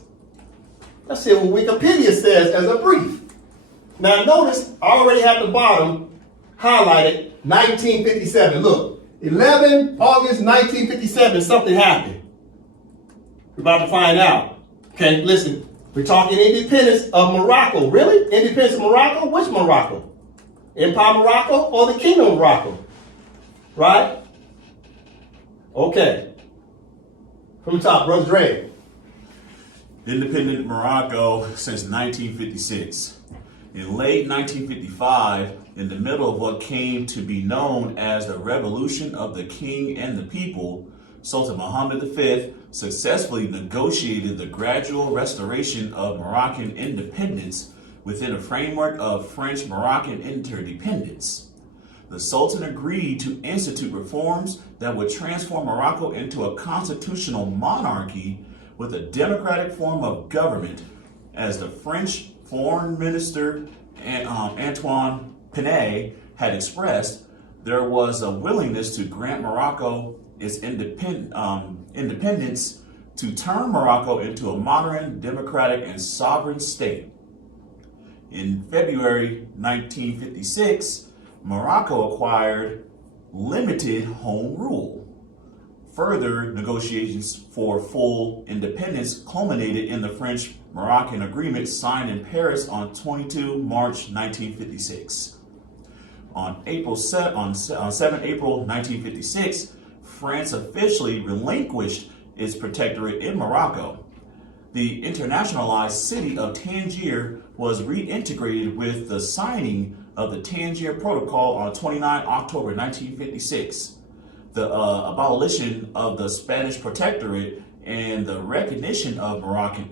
Let's see what Wikipedia says as a brief. Now notice, I already have the bottom highlighted, 1957. Look, 11 August 1957, something happened. We're about to find out. Okay, listen. We're talking independence of Morocco. Really? Independence of Morocco? Which Morocco? Empire of Morocco or the Kingdom of Morocco? Right? Okay. From the top, Brother Dre. Independent Morocco since 1956. In late 1955, in the middle of what came to be known as the Revolution of the King and the People, Sultan Mohammed V successfully negotiated the gradual restoration of Moroccan independence within a framework of French-Moroccan interdependence. the Sultan agreed to institute reforms that would transform Morocco into a constitutional monarchy with a democratic form of government. As the French Foreign Minister Antoine Pinay had expressed, there was a willingness to grant Morocco its independence to turn Morocco into a modern, democratic, and sovereign state. In February 1956, Morocco acquired limited home rule. Further negotiations for full independence culminated in the French-Moroccan agreement signed in Paris on 22 March 1956. On 7 April 1956, France officially relinquished its protectorate in Morocco. The internationalized city of Tangier was reintegrated with the signing of the Tangier Protocol on 29 October 1956. The abolition of the Spanish protectorate and the recognition of Moroccan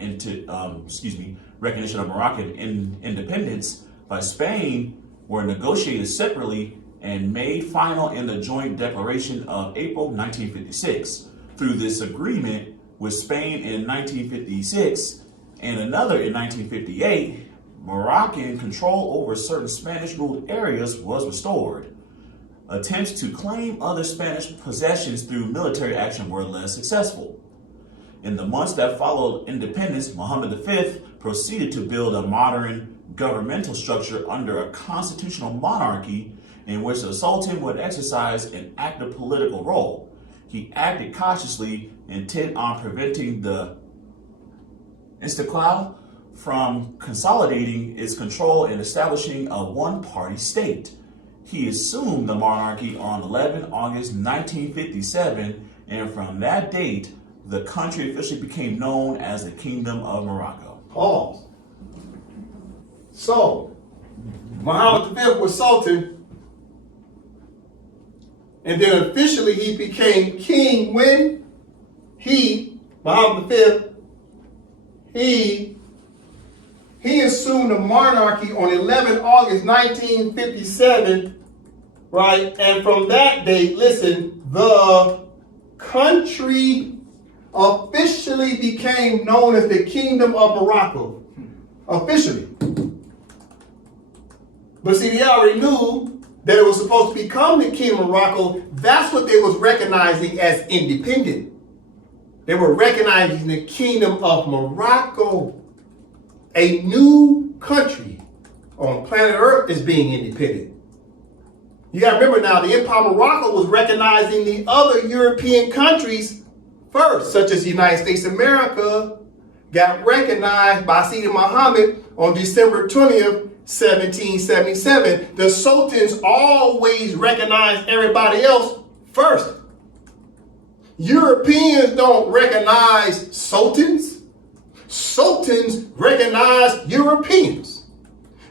independence by Spain were negotiated separately and made final in the joint declaration of April 1956. Through this agreement with Spain in 1956 and another in 1958, Moroccan control over certain Spanish-ruled areas was restored. Attempts to claim other Spanish possessions through military action were less successful. In the months that followed independence, Mohammed V proceeded to build a modern governmental structure under a constitutional monarchy in which the Sultan would exercise an active political role. He acted cautiously, intent on preventing the Istiqlal from consolidating its control and establishing a one-party state. He assumed the monarchy on 11 August 1957, and from that date, the country officially became known as the Kingdom of Morocco. Pause. So, Muhammad V was Sultan, and then officially he became king when Muhammad V, he assumed the monarchy on 11 August 1957, right? And from that date, listen, the country officially became known as the Kingdom of Morocco. Officially. But see, they already knew that it was supposed to become the Kingdom of Morocco. That's what they was recognizing as independent. They were recognizing the Kingdom of Morocco. A new country on planet Earth is being independent. You got to remember now, the Empire of Morocco was recognizing the other European countries first, such as the United States of America got recognized by Sidi Muhammad on December 20th, 1777. The sultans always recognized everybody else first. Europeans don't recognize sultans. Sultans recognize Europeans.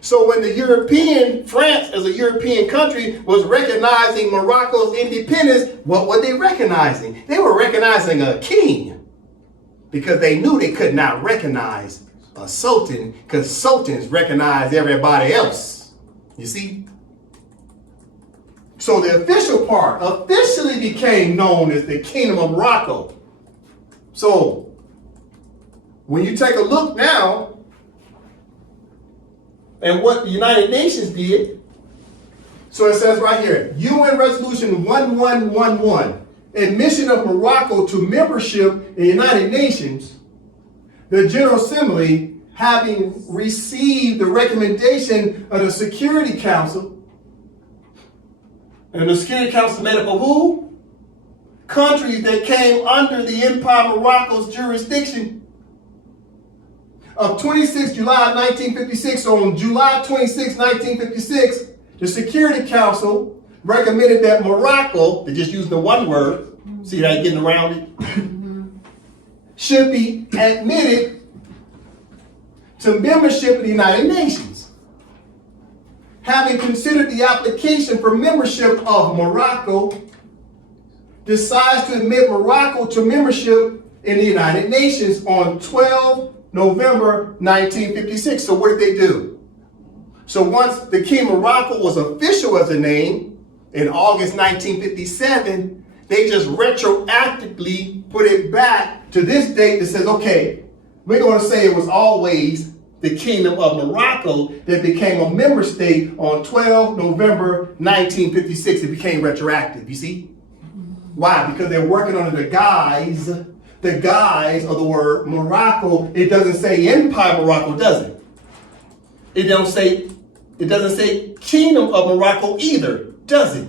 So when the France as a European country was recognizing Morocco's independence, what were they recognizing? They were recognizing a king because they knew they could not recognize a sultan because sultans recognize everybody else. You see? So the official part officially became known as the Kingdom of Morocco. So when you take a look now at what the United Nations did, so it says right here, UN Resolution 1111, admission of Morocco to membership in the United Nations, the General Assembly, having received the recommendation of the Security Council, and the Security Council made up of who? Countries that came under the Empire of Morocco's jurisdiction. Of 26 July 1956, on July 26, 1956, the Security Council recommended that Morocco, they just used the one word, see that getting around it, should be admitted to membership in the United Nations. Having considered the application for membership of Morocco, decides to admit Morocco to membership in the United Nations on 12 November 1956. So what did they do? So once the King of Morocco was official as a name, in August 1957, they just retroactively put it back to this date that says, okay, we're going to say it was always the Kingdom of Morocco that became a member state on 12 November 1956. It became retroactive, you see? Why? Because they're working under the guise of the word Morocco. It doesn't say Empire of Morocco, does it? It doesn't say Kingdom of Morocco either, does it?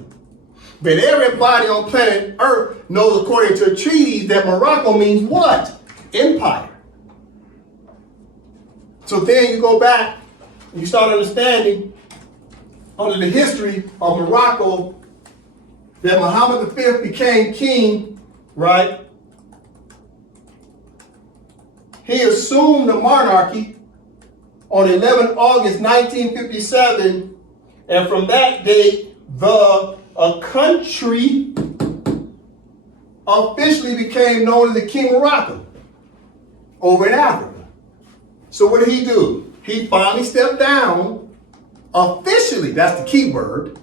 But everybody on planet Earth knows, according to treaties, that Morocco means what? Empire. So then you go back and you start understanding under the history of Morocco that Muhammad V became king, right? He assumed the monarchy on 11 August 1957, and from that date, a country officially became known as the King of Morocco over in Africa. So what did he do? He finally stepped down officially, that's the key word.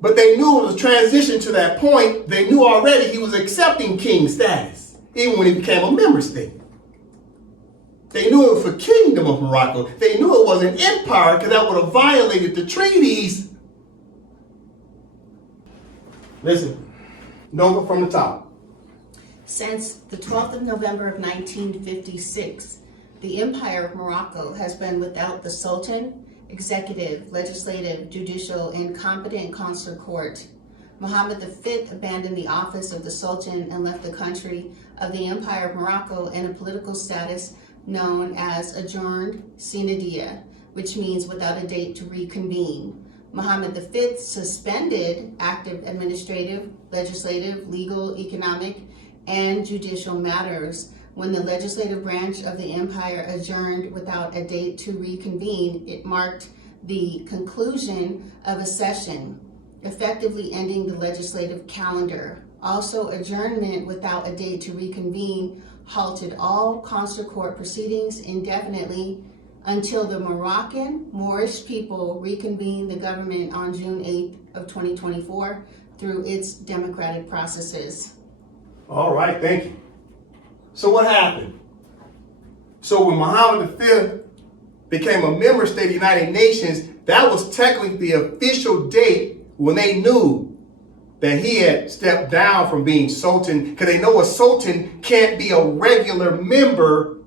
But they knew it was a transition to that point. They knew already he was accepting king status, even when he became a member state. They knew it was for Kingdom of Morocco. They knew it was an empire because that would have violated the treaties. Listen, note from the top. Since the 12th of November of 1956, the Empire of Morocco has been without the Sultan, executive, legislative, judicial, and competent consular court. Muhammad V abandoned the office of the Sultan and left the country of the Empire of Morocco in a political status known as adjourned sine, which means without a date to reconvene. Muhammad V suspended active administrative, legislative, legal, economic, and judicial matters. When the legislative branch of the empire adjourned without a date to reconvene, it marked the conclusion of a session, effectively ending the legislative calendar. Also, adjournment without a date to reconvene halted all consular court proceedings indefinitely until the Moroccan-Moorish people reconvened the government on June 8th of 2024 through its democratic processes. All right, thank you. So what happened? So when Muhammad V became a member state of the United Nations, that was technically the official date when they knew that he had stepped down from being Sultan, because they know a Sultan can't be a regular member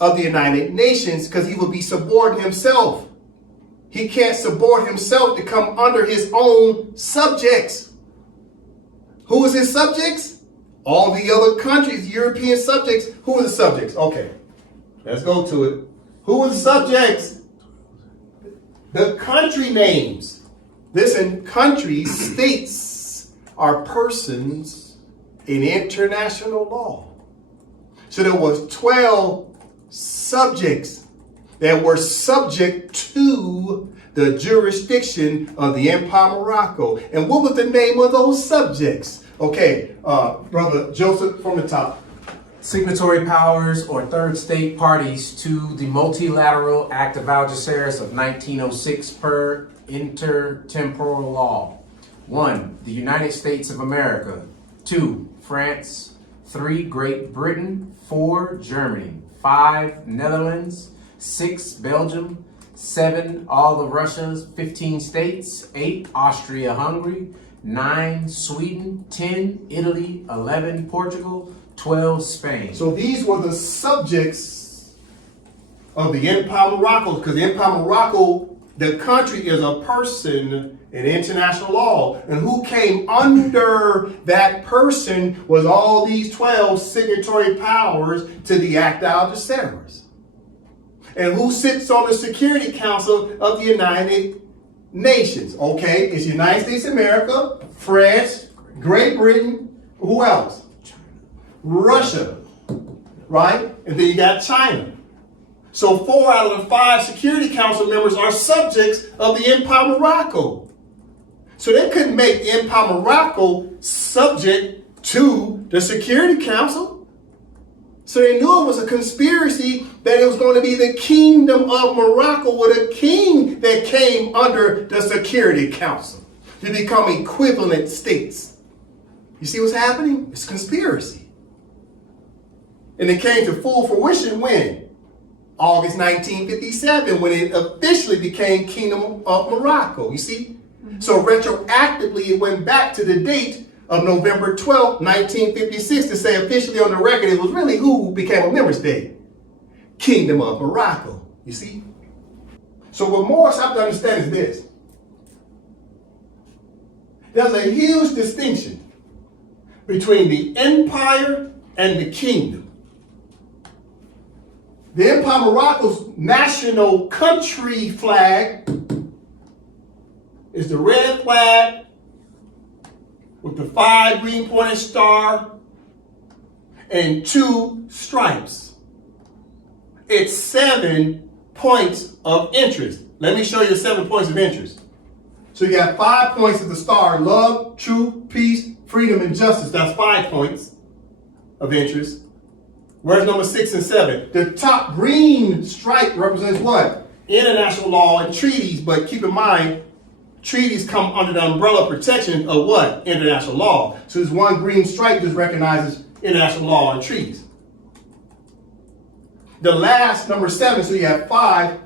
of the United Nations because he would be subordinate himself. He can't subordinate himself to come under his own subjects. Who is his subjects? All the other countries, European subjects. Who are the subjects? Okay, let's go to it. Who are the subjects? The country names. Listen, countries, states are persons in international law. So there was 12 subjects that were subject to the jurisdiction of the Empire of Morocco. And what was the name of those subjects? Okay, Brother Joseph from the top. Signatory powers or third state parties to the Multilateral Act of Algeciras of 1906 per intertemporal law. 1. The United States of America. 2. France. 3. Great Britain. 4. Germany. 5. Netherlands. 6. Belgium. 7. All of Russia's 15 states. 8. Austria-Hungary. 9. Sweden. 10. Italy. 11. Portugal. 12. Spain. So these were the subjects of the Empire of Morocco, because the Empire of Morocco, the country, is a person in international law. And who came under that person was all these 12 signatory powers to the Act of Algeciras. And who sits on the Security Council of the United Nations? Okay, it's the United States of America, France, Great Britain, who else? Russia, right? And then you got China. So 4 out of the 5 Security Council members are subjects of the Empire of Morocco. So they couldn't make the Empire of Morocco subject to the Security Council. So they knew it was a conspiracy that it was going to be the Kingdom of Morocco with a king that came under the Security Council. to become equivalent states. You see what's happening? It's conspiracy. And it came to full fruition when? August 1957, when it officially became Kingdom of Morocco. You see? So retroactively, it went back to the date of November 12, 1956 to say officially on the record it was really who became a member state? Kingdom of Morocco. You see? So what Moors have to understand is this. There's a huge distinction between the empire and the kingdom. The Empire of Morocco's national country flag is the red flag with the 5 green pointed star and 2 stripes. It's 7 points of interest. Let me show you 7 points of interest. So you got 5 points of the star: love, truth, peace, freedom, and justice. That's 5 points of interest. Where's number 6 and 7? The top green stripe represents what? International law and treaties, but keep in mind, treaties come under the umbrella protection of what? International law. So this one green stripe just recognizes international law and treaties. The last, number 7, so you have 5,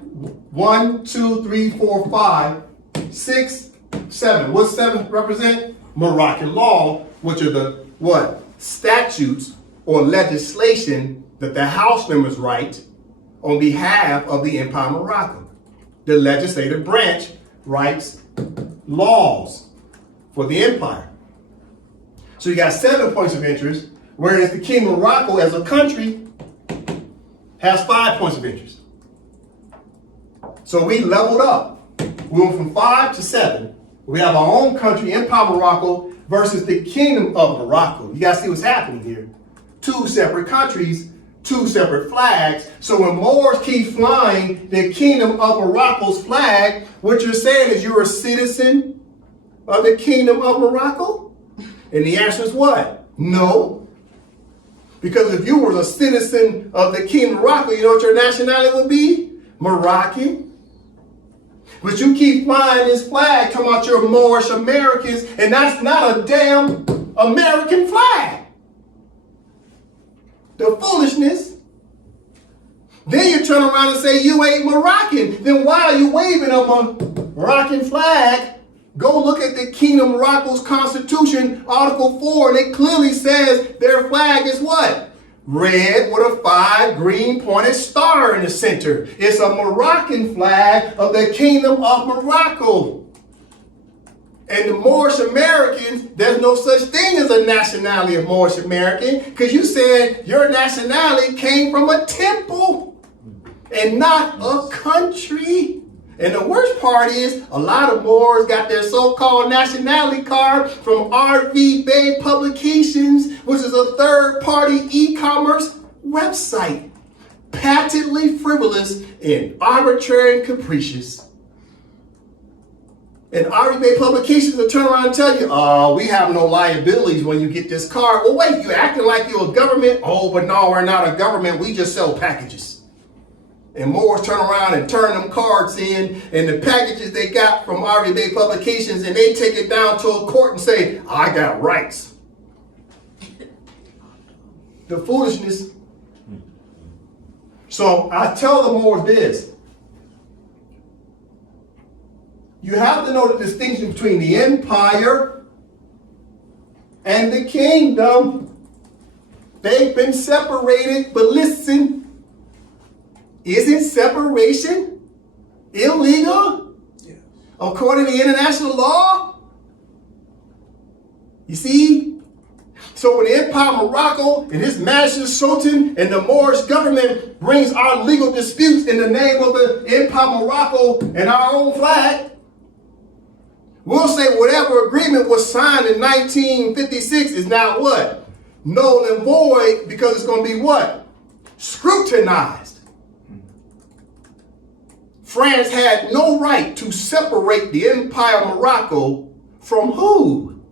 1, 2, 3, 4, 5, 6, 7. What's 7 represent? Moroccan law, which are the what? Statutes or legislation that the House members write on behalf of the Empire of Morocco. The legislative branch writes laws for the empire. So you got 7 points of interest, whereas the Kingdom of Morocco as a country has 5 points of interest. So we leveled up. We went from 5 to 7. We have our own country, Empire of Morocco, versus the Kingdom of Morocco. You guys see what's happening here. 2 separate countries, 2 separate flags. So when Moors keep flying the Kingdom of Morocco's flag, what you're saying is you're a citizen of the Kingdom of Morocco? And the answer is what? No. Because if you were a citizen of the Kingdom of Morocco, you know what your nationality would be? Moroccan. But you keep flying this flag talking about you're Moorish Americans, and that's not a damn American flag. The foolishness. Then you turn around and say you ain't Moroccan. Then why are you waving a Moroccan flag? Go look at the Kingdom of Morocco's Constitution, Article 4, and it clearly says their flag is what? Red with a 5 green pointed star in the center. It's a Moroccan flag of the Kingdom of Morocco. And the Moorish Americans, there's no such thing as a nationality of Moorish American, because you said your nationality came from a temple and not a country. And the worst part is a lot of Moors got their so-called nationality card from RV Bay Publications, which is a third-party e-commerce website. Patently frivolous and arbitrary and capricious. And RV Bay Publications will turn around and tell you, we have no liabilities when you get this card. Well, wait, you acting like you're a government? Oh, but no, we're not a government. We just sell packages. And Moors turn around and turn them cards in, and the packages they got from RV Bay Publications, and they take it down to a court and say, I got rights. The foolishness. So I tell the Moors this. You have to know the distinction between the empire and the kingdom. They've been separated, but listen. Isn't separation illegal? Yeah. According to international law? You see? So when the Empire of Morocco and his Majesty Sultan and the Moorish government brings our legal disputes in the name of the Empire of Morocco and our own flag, we'll say whatever agreement was signed in 1956 is now what? Null and void, because it's going to be what? Scrutinized. France had no right to separate the Empire of Morocco from who?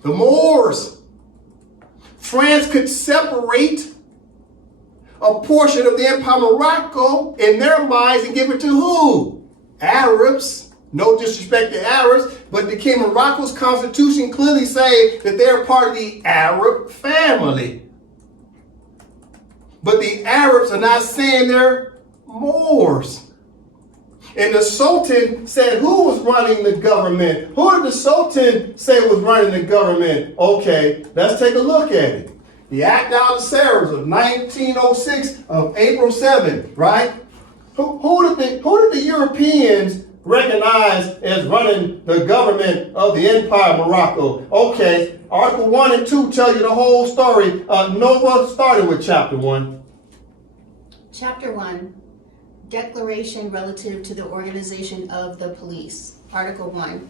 The Moors. France could separate a portion of the Empire of Morocco in their minds and give it to who? Arabs, No disrespect to Arabs, but the King of Morocco's constitution clearly say that they're part of the Arab family. But the Arabs are not saying they're Moors. And the Sultan said, who was running the government? Who did the Sultan say was running the government? Okay, let's take a look at it. The Act d'Alsace of 1906 of April 7, right? Who did the Europeans recognize as running the government of the Empire of Morocco? Okay, Article 1 and 2 tell you the whole story. Nova started with Chapter 1. Chapter 1, Declaration relative to the organization of the police. Article 1.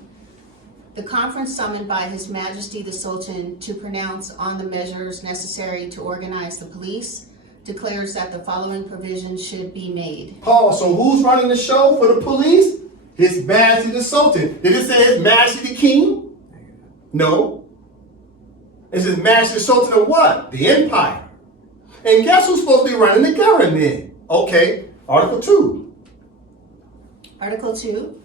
The conference summoned by His Majesty the Sultan to pronounce on the measures necessary to organize the police declares that the following provisions should be made. Paul, so who's running the show for the police? His Majesty the Sultan. Did it say His Majesty the King? No. It's His Majesty the Sultan of what? The Empire. And guess who's supposed to be running the government? Okay, Article 2. Article 2.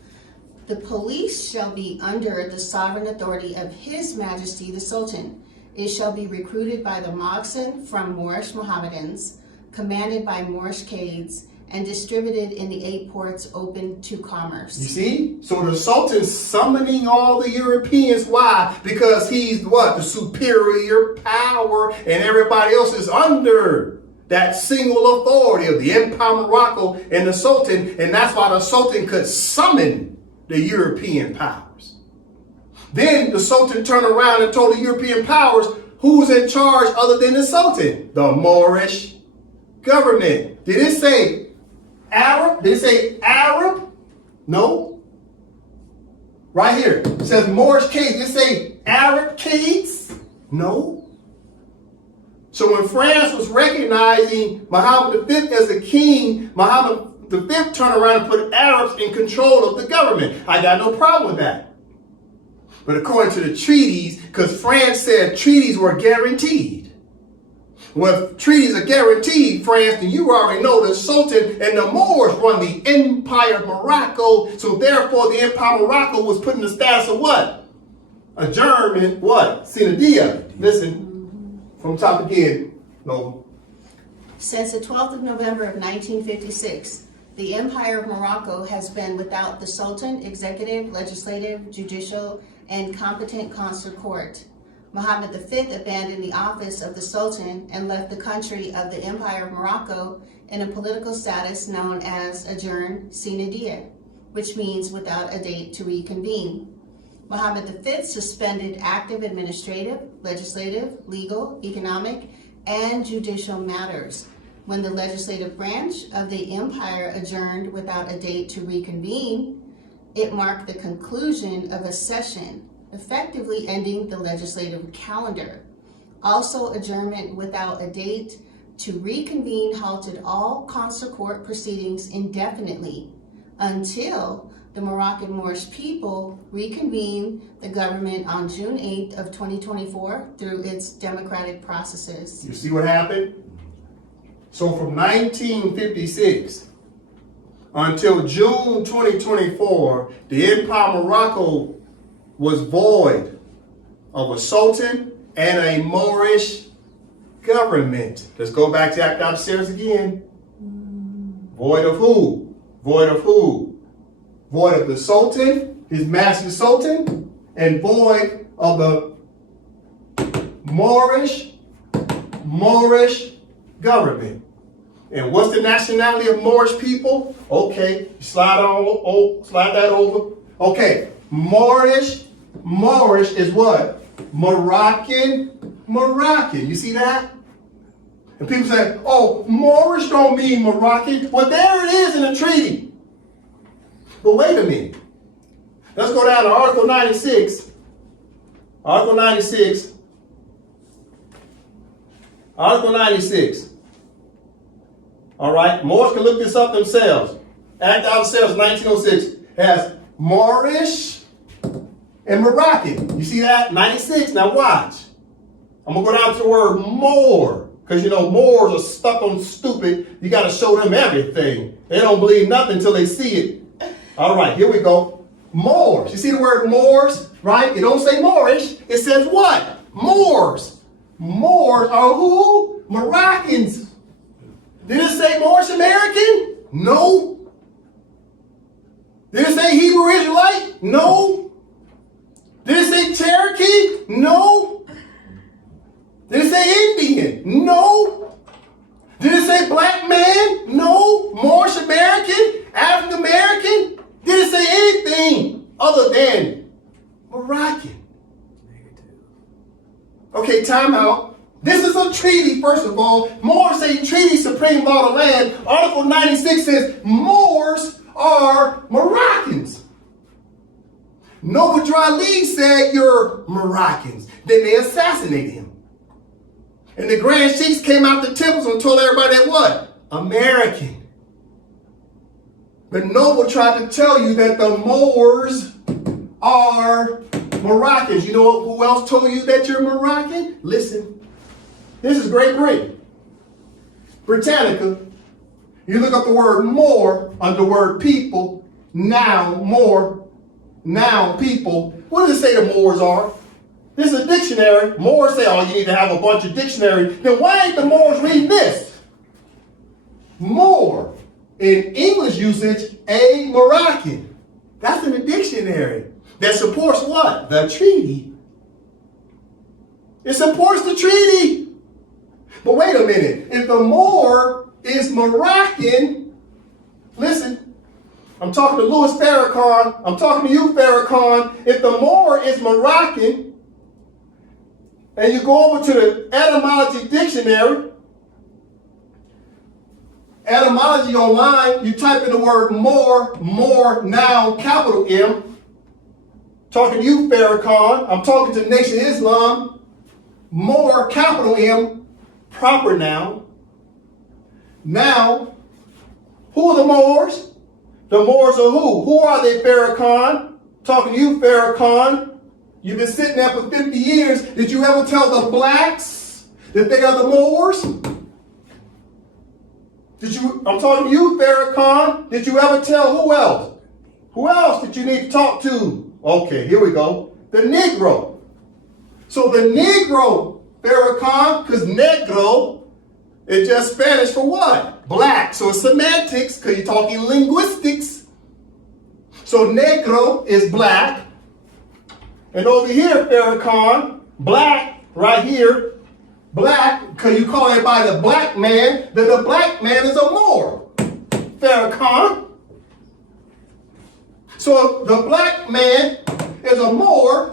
The police shall be under the sovereign authority of His Majesty the Sultan. It shall be recruited by the Moxen from Moorish Mohammedans, commanded by Moorish Cades, and distributed in the 8 ports open to commerce. You see? So the Sultan's summoning all the Europeans. Why? Because he's what? The superior power, and everybody else is under that single authority of the Empire of Morocco and the Sultan, and that's why the Sultan could summon the European powers. Then the Sultan turned around and told the European powers who's in charge other than the Sultan? The Moorish government. Did it say Arab? Did it say Arab? No. Right here. It says Moorish Cades. Did it say Arab Cades? No. So when France was recognizing Muhammad V as a king, Muhammad V turned around and put Arabs in control of the government. I got no problem with that. But according to the treaties, because France said treaties were guaranteed. Well, if treaties are guaranteed, France, then you already know the Sultan and the Moors run the Empire of Morocco. So therefore, the Empire of Morocco was put in the status of what? Adjournment, what? Sine die. Listen, from top again, no. Since the 12th of November of 1956, the Empire of Morocco has been without the Sultan, executive, legislative, judicial, and competent consular court. Muhammad V abandoned the office of the Sultan and left the country of the Empire of Morocco in a political status known as adjourned sine die, which means without a date to reconvene. Muhammad V suspended active administrative, legislative, legal, economic, and judicial matters. When the legislative branch of the empire adjourned without a date to reconvene, it marked the conclusion of a session, effectively ending the legislative calendar. Also, adjournment without a date to reconvene halted all consular court proceedings indefinitely until the Moroccan-Moorish people reconvened the government on June 8th of 2024 through its democratic processes. You see what happened? So from 1956 until June 2024, the Empire of Morocco was void of a Sultan and a Moorish government. Let's go back to Act d'Alsace again. Void of who? Void of who? Void of the Sultan, His Majesty the Sultan, and void of the Moorish government. And what's the nationality of Moorish people? Okay, slide that over. Okay, Moorish is what? Moroccan. You see that? And people say, oh, Moorish don't mean Moroccan. Well, there it is in the treaty. But wait a minute. Let's go down to Article 96. Article 96. Article 96. All right, Moors can look this up themselves. Act d'Alsace 1906 has Moorish and Moroccan. You see that? 96. Now watch. I'm going to go down to the word Moor. Because, you know, Moors are stuck on stupid. You got to show them everything. They don't believe nothing until they see it. All right, here we go. Moors. You see the word Moors, right? It don't say Moorish. It says what? Moors. Moors are who? Moroccans. Did it say Moorish American? No. Did it say Hebrew Israelite? No. Did it say Cherokee? No. Did it say Indian? No. Did it say black man? No. Moorish American? African American? Did it say anything other than Moroccan? Okay, time out. This is a treaty, first of all. Moors say treaty supreme law of the land. Article 96 says Moors are Moroccans. Noble Dry Lee said you're Moroccans. Then they assassinated him. And the Grand Sheiks came out the temples and told everybody that what? American. But Noble tried to tell you that the Moors are Moroccans. You know who else told you that you're Moroccan? Listen. This is Great Britain. Britannica. You look up the word Moor under the word people. Noun, Moor. Noun, people. What does it say the Moors are? This is a dictionary. Moors say, oh, you need to have a bunch of dictionaries. Then why ain't the Moors reading this? Moor. In English usage, a Moroccan. That's in the dictionary. That supports what? The treaty. It supports the treaty. But wait a minute. If the Moor is Moroccan, listen, I'm talking to Louis Farrakhan. I'm talking to you, Farrakhan. If the Moor is Moroccan, and you go over to the etymology dictionary, etymology online, you type in the word Moor, noun, capital M. Talking to you, Farrakhan. I'm talking to Nation of Islam. Moor, capital M, proper noun. Now, who are the Moors? The Moors are who? Who are they, Farrakhan? Talking to you, Farrakhan. You've been sitting there for 50 years. Did you ever tell the blacks that they are the Moors? I'm talking to you, Farrakhan. Did you ever tell who else? Who else did you need to talk to? Okay, here we go. The Negro. So the Negro, Farrakhan, because Negro is just Spanish for what? Black. So it's semantics, because you're talking linguistics. So Negro is black. And over here, Farrakhan, black, right here, black, because you call everybody the black man, then the black man is a Moor. Farrakhan. So the black man is a Moor,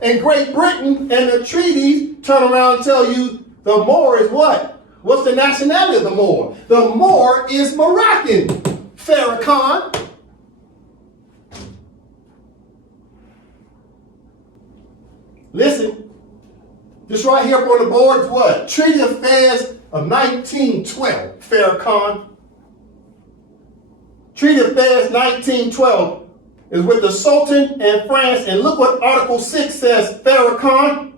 and Great Britain and the treaties turn around and tell you the Moor is what? What's the nationality of the Moor? The Moor is Moroccan. Farrakhan. Listen, this right here up on the board is what? Treaty Affairs of 1912, Farrakhan. Treaty Affairs 1912 is with the Sultan and France, and look what Article 6 says, Farrakhan.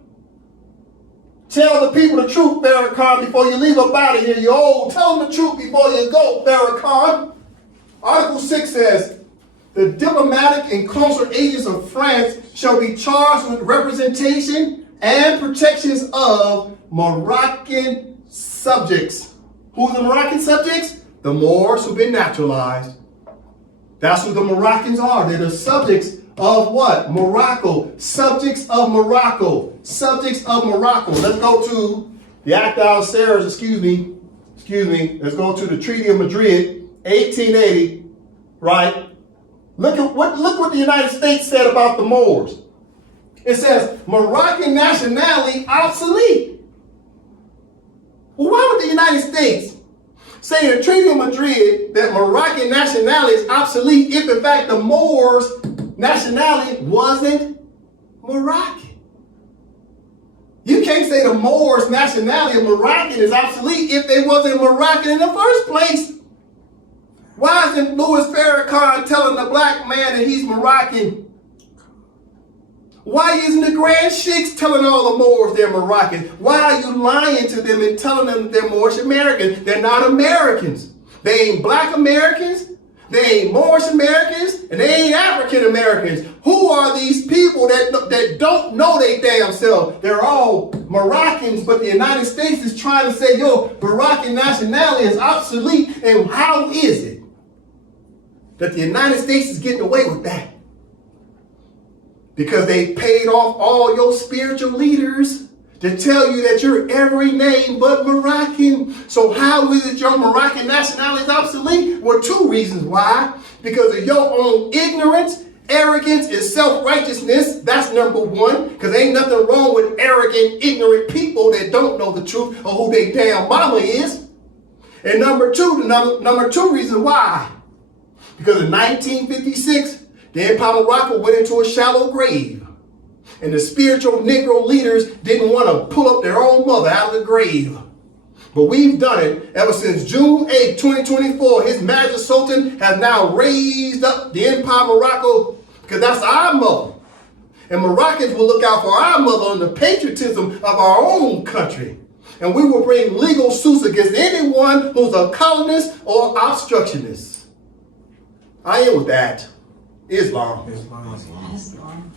Tell the people the truth, Farrakhan, before you leave up out of here. You're old. Tell them the truth before you go, Farrakhan. Article 6 says, the diplomatic and consular agents of France shall be charged with representation and protections of Moroccan subjects. Who are the Moroccan subjects? The Moors who've been naturalized. That's who the Moroccans are. They're the subjects of what? Morocco. Subjects of Morocco. Subjects of Morocco. Let's go to the Act of Algeciras, excuse me. Let's go to the Treaty of Madrid, 1880, right? Look what the United States said about the Moors. It says, Moroccan nationality obsolete. Well, why would the United States say in the Treaty of Madrid that Moroccan nationality is obsolete if in fact the Moors nationality wasn't Moroccan? You can't say the Moors nationality of Moroccan is obsolete if they wasn't Moroccan in the first place. Why isn't Louis Farrakhan telling the black man that he's Moroccan? Why isn't the Grand Sheiks telling all the Moors they're Moroccan? Why are you lying to them and telling them that they're Moorish Americans? They're not Americans. They ain't black Americans. They ain't Moorish Americans and they ain't African Americans. Who are these people that don't know they damn self? They're all Moroccans, but the United States is trying to say, yo, Moroccan nationality is obsolete. And how is it that the United States is getting away with that? Because they paid off all your spiritual leaders to tell you that you're every name but Moroccan. So how is it your Moroccan nationality is obsolete? Well, two reasons why. Because of your own ignorance, arrogance, and self-righteousness. That's number one. Because ain't nothing wrong with arrogant, ignorant people that don't know the truth or who they damn mama is. And number two, number two reason why. Because in 1956, the Empire of Morocco went into a shallow grave. And the spiritual Negro leaders didn't want to pull up their own mother out of the grave. But we've done it ever since June 8, 2024. His Majesty Sultan has now raised up the Empire of Morocco because that's our mother. And Moroccans will look out for our mother and the patriotism of our own country. And we will bring legal suits against anyone who's a colonist or obstructionist. I am with that. Islam. Islam. Islam.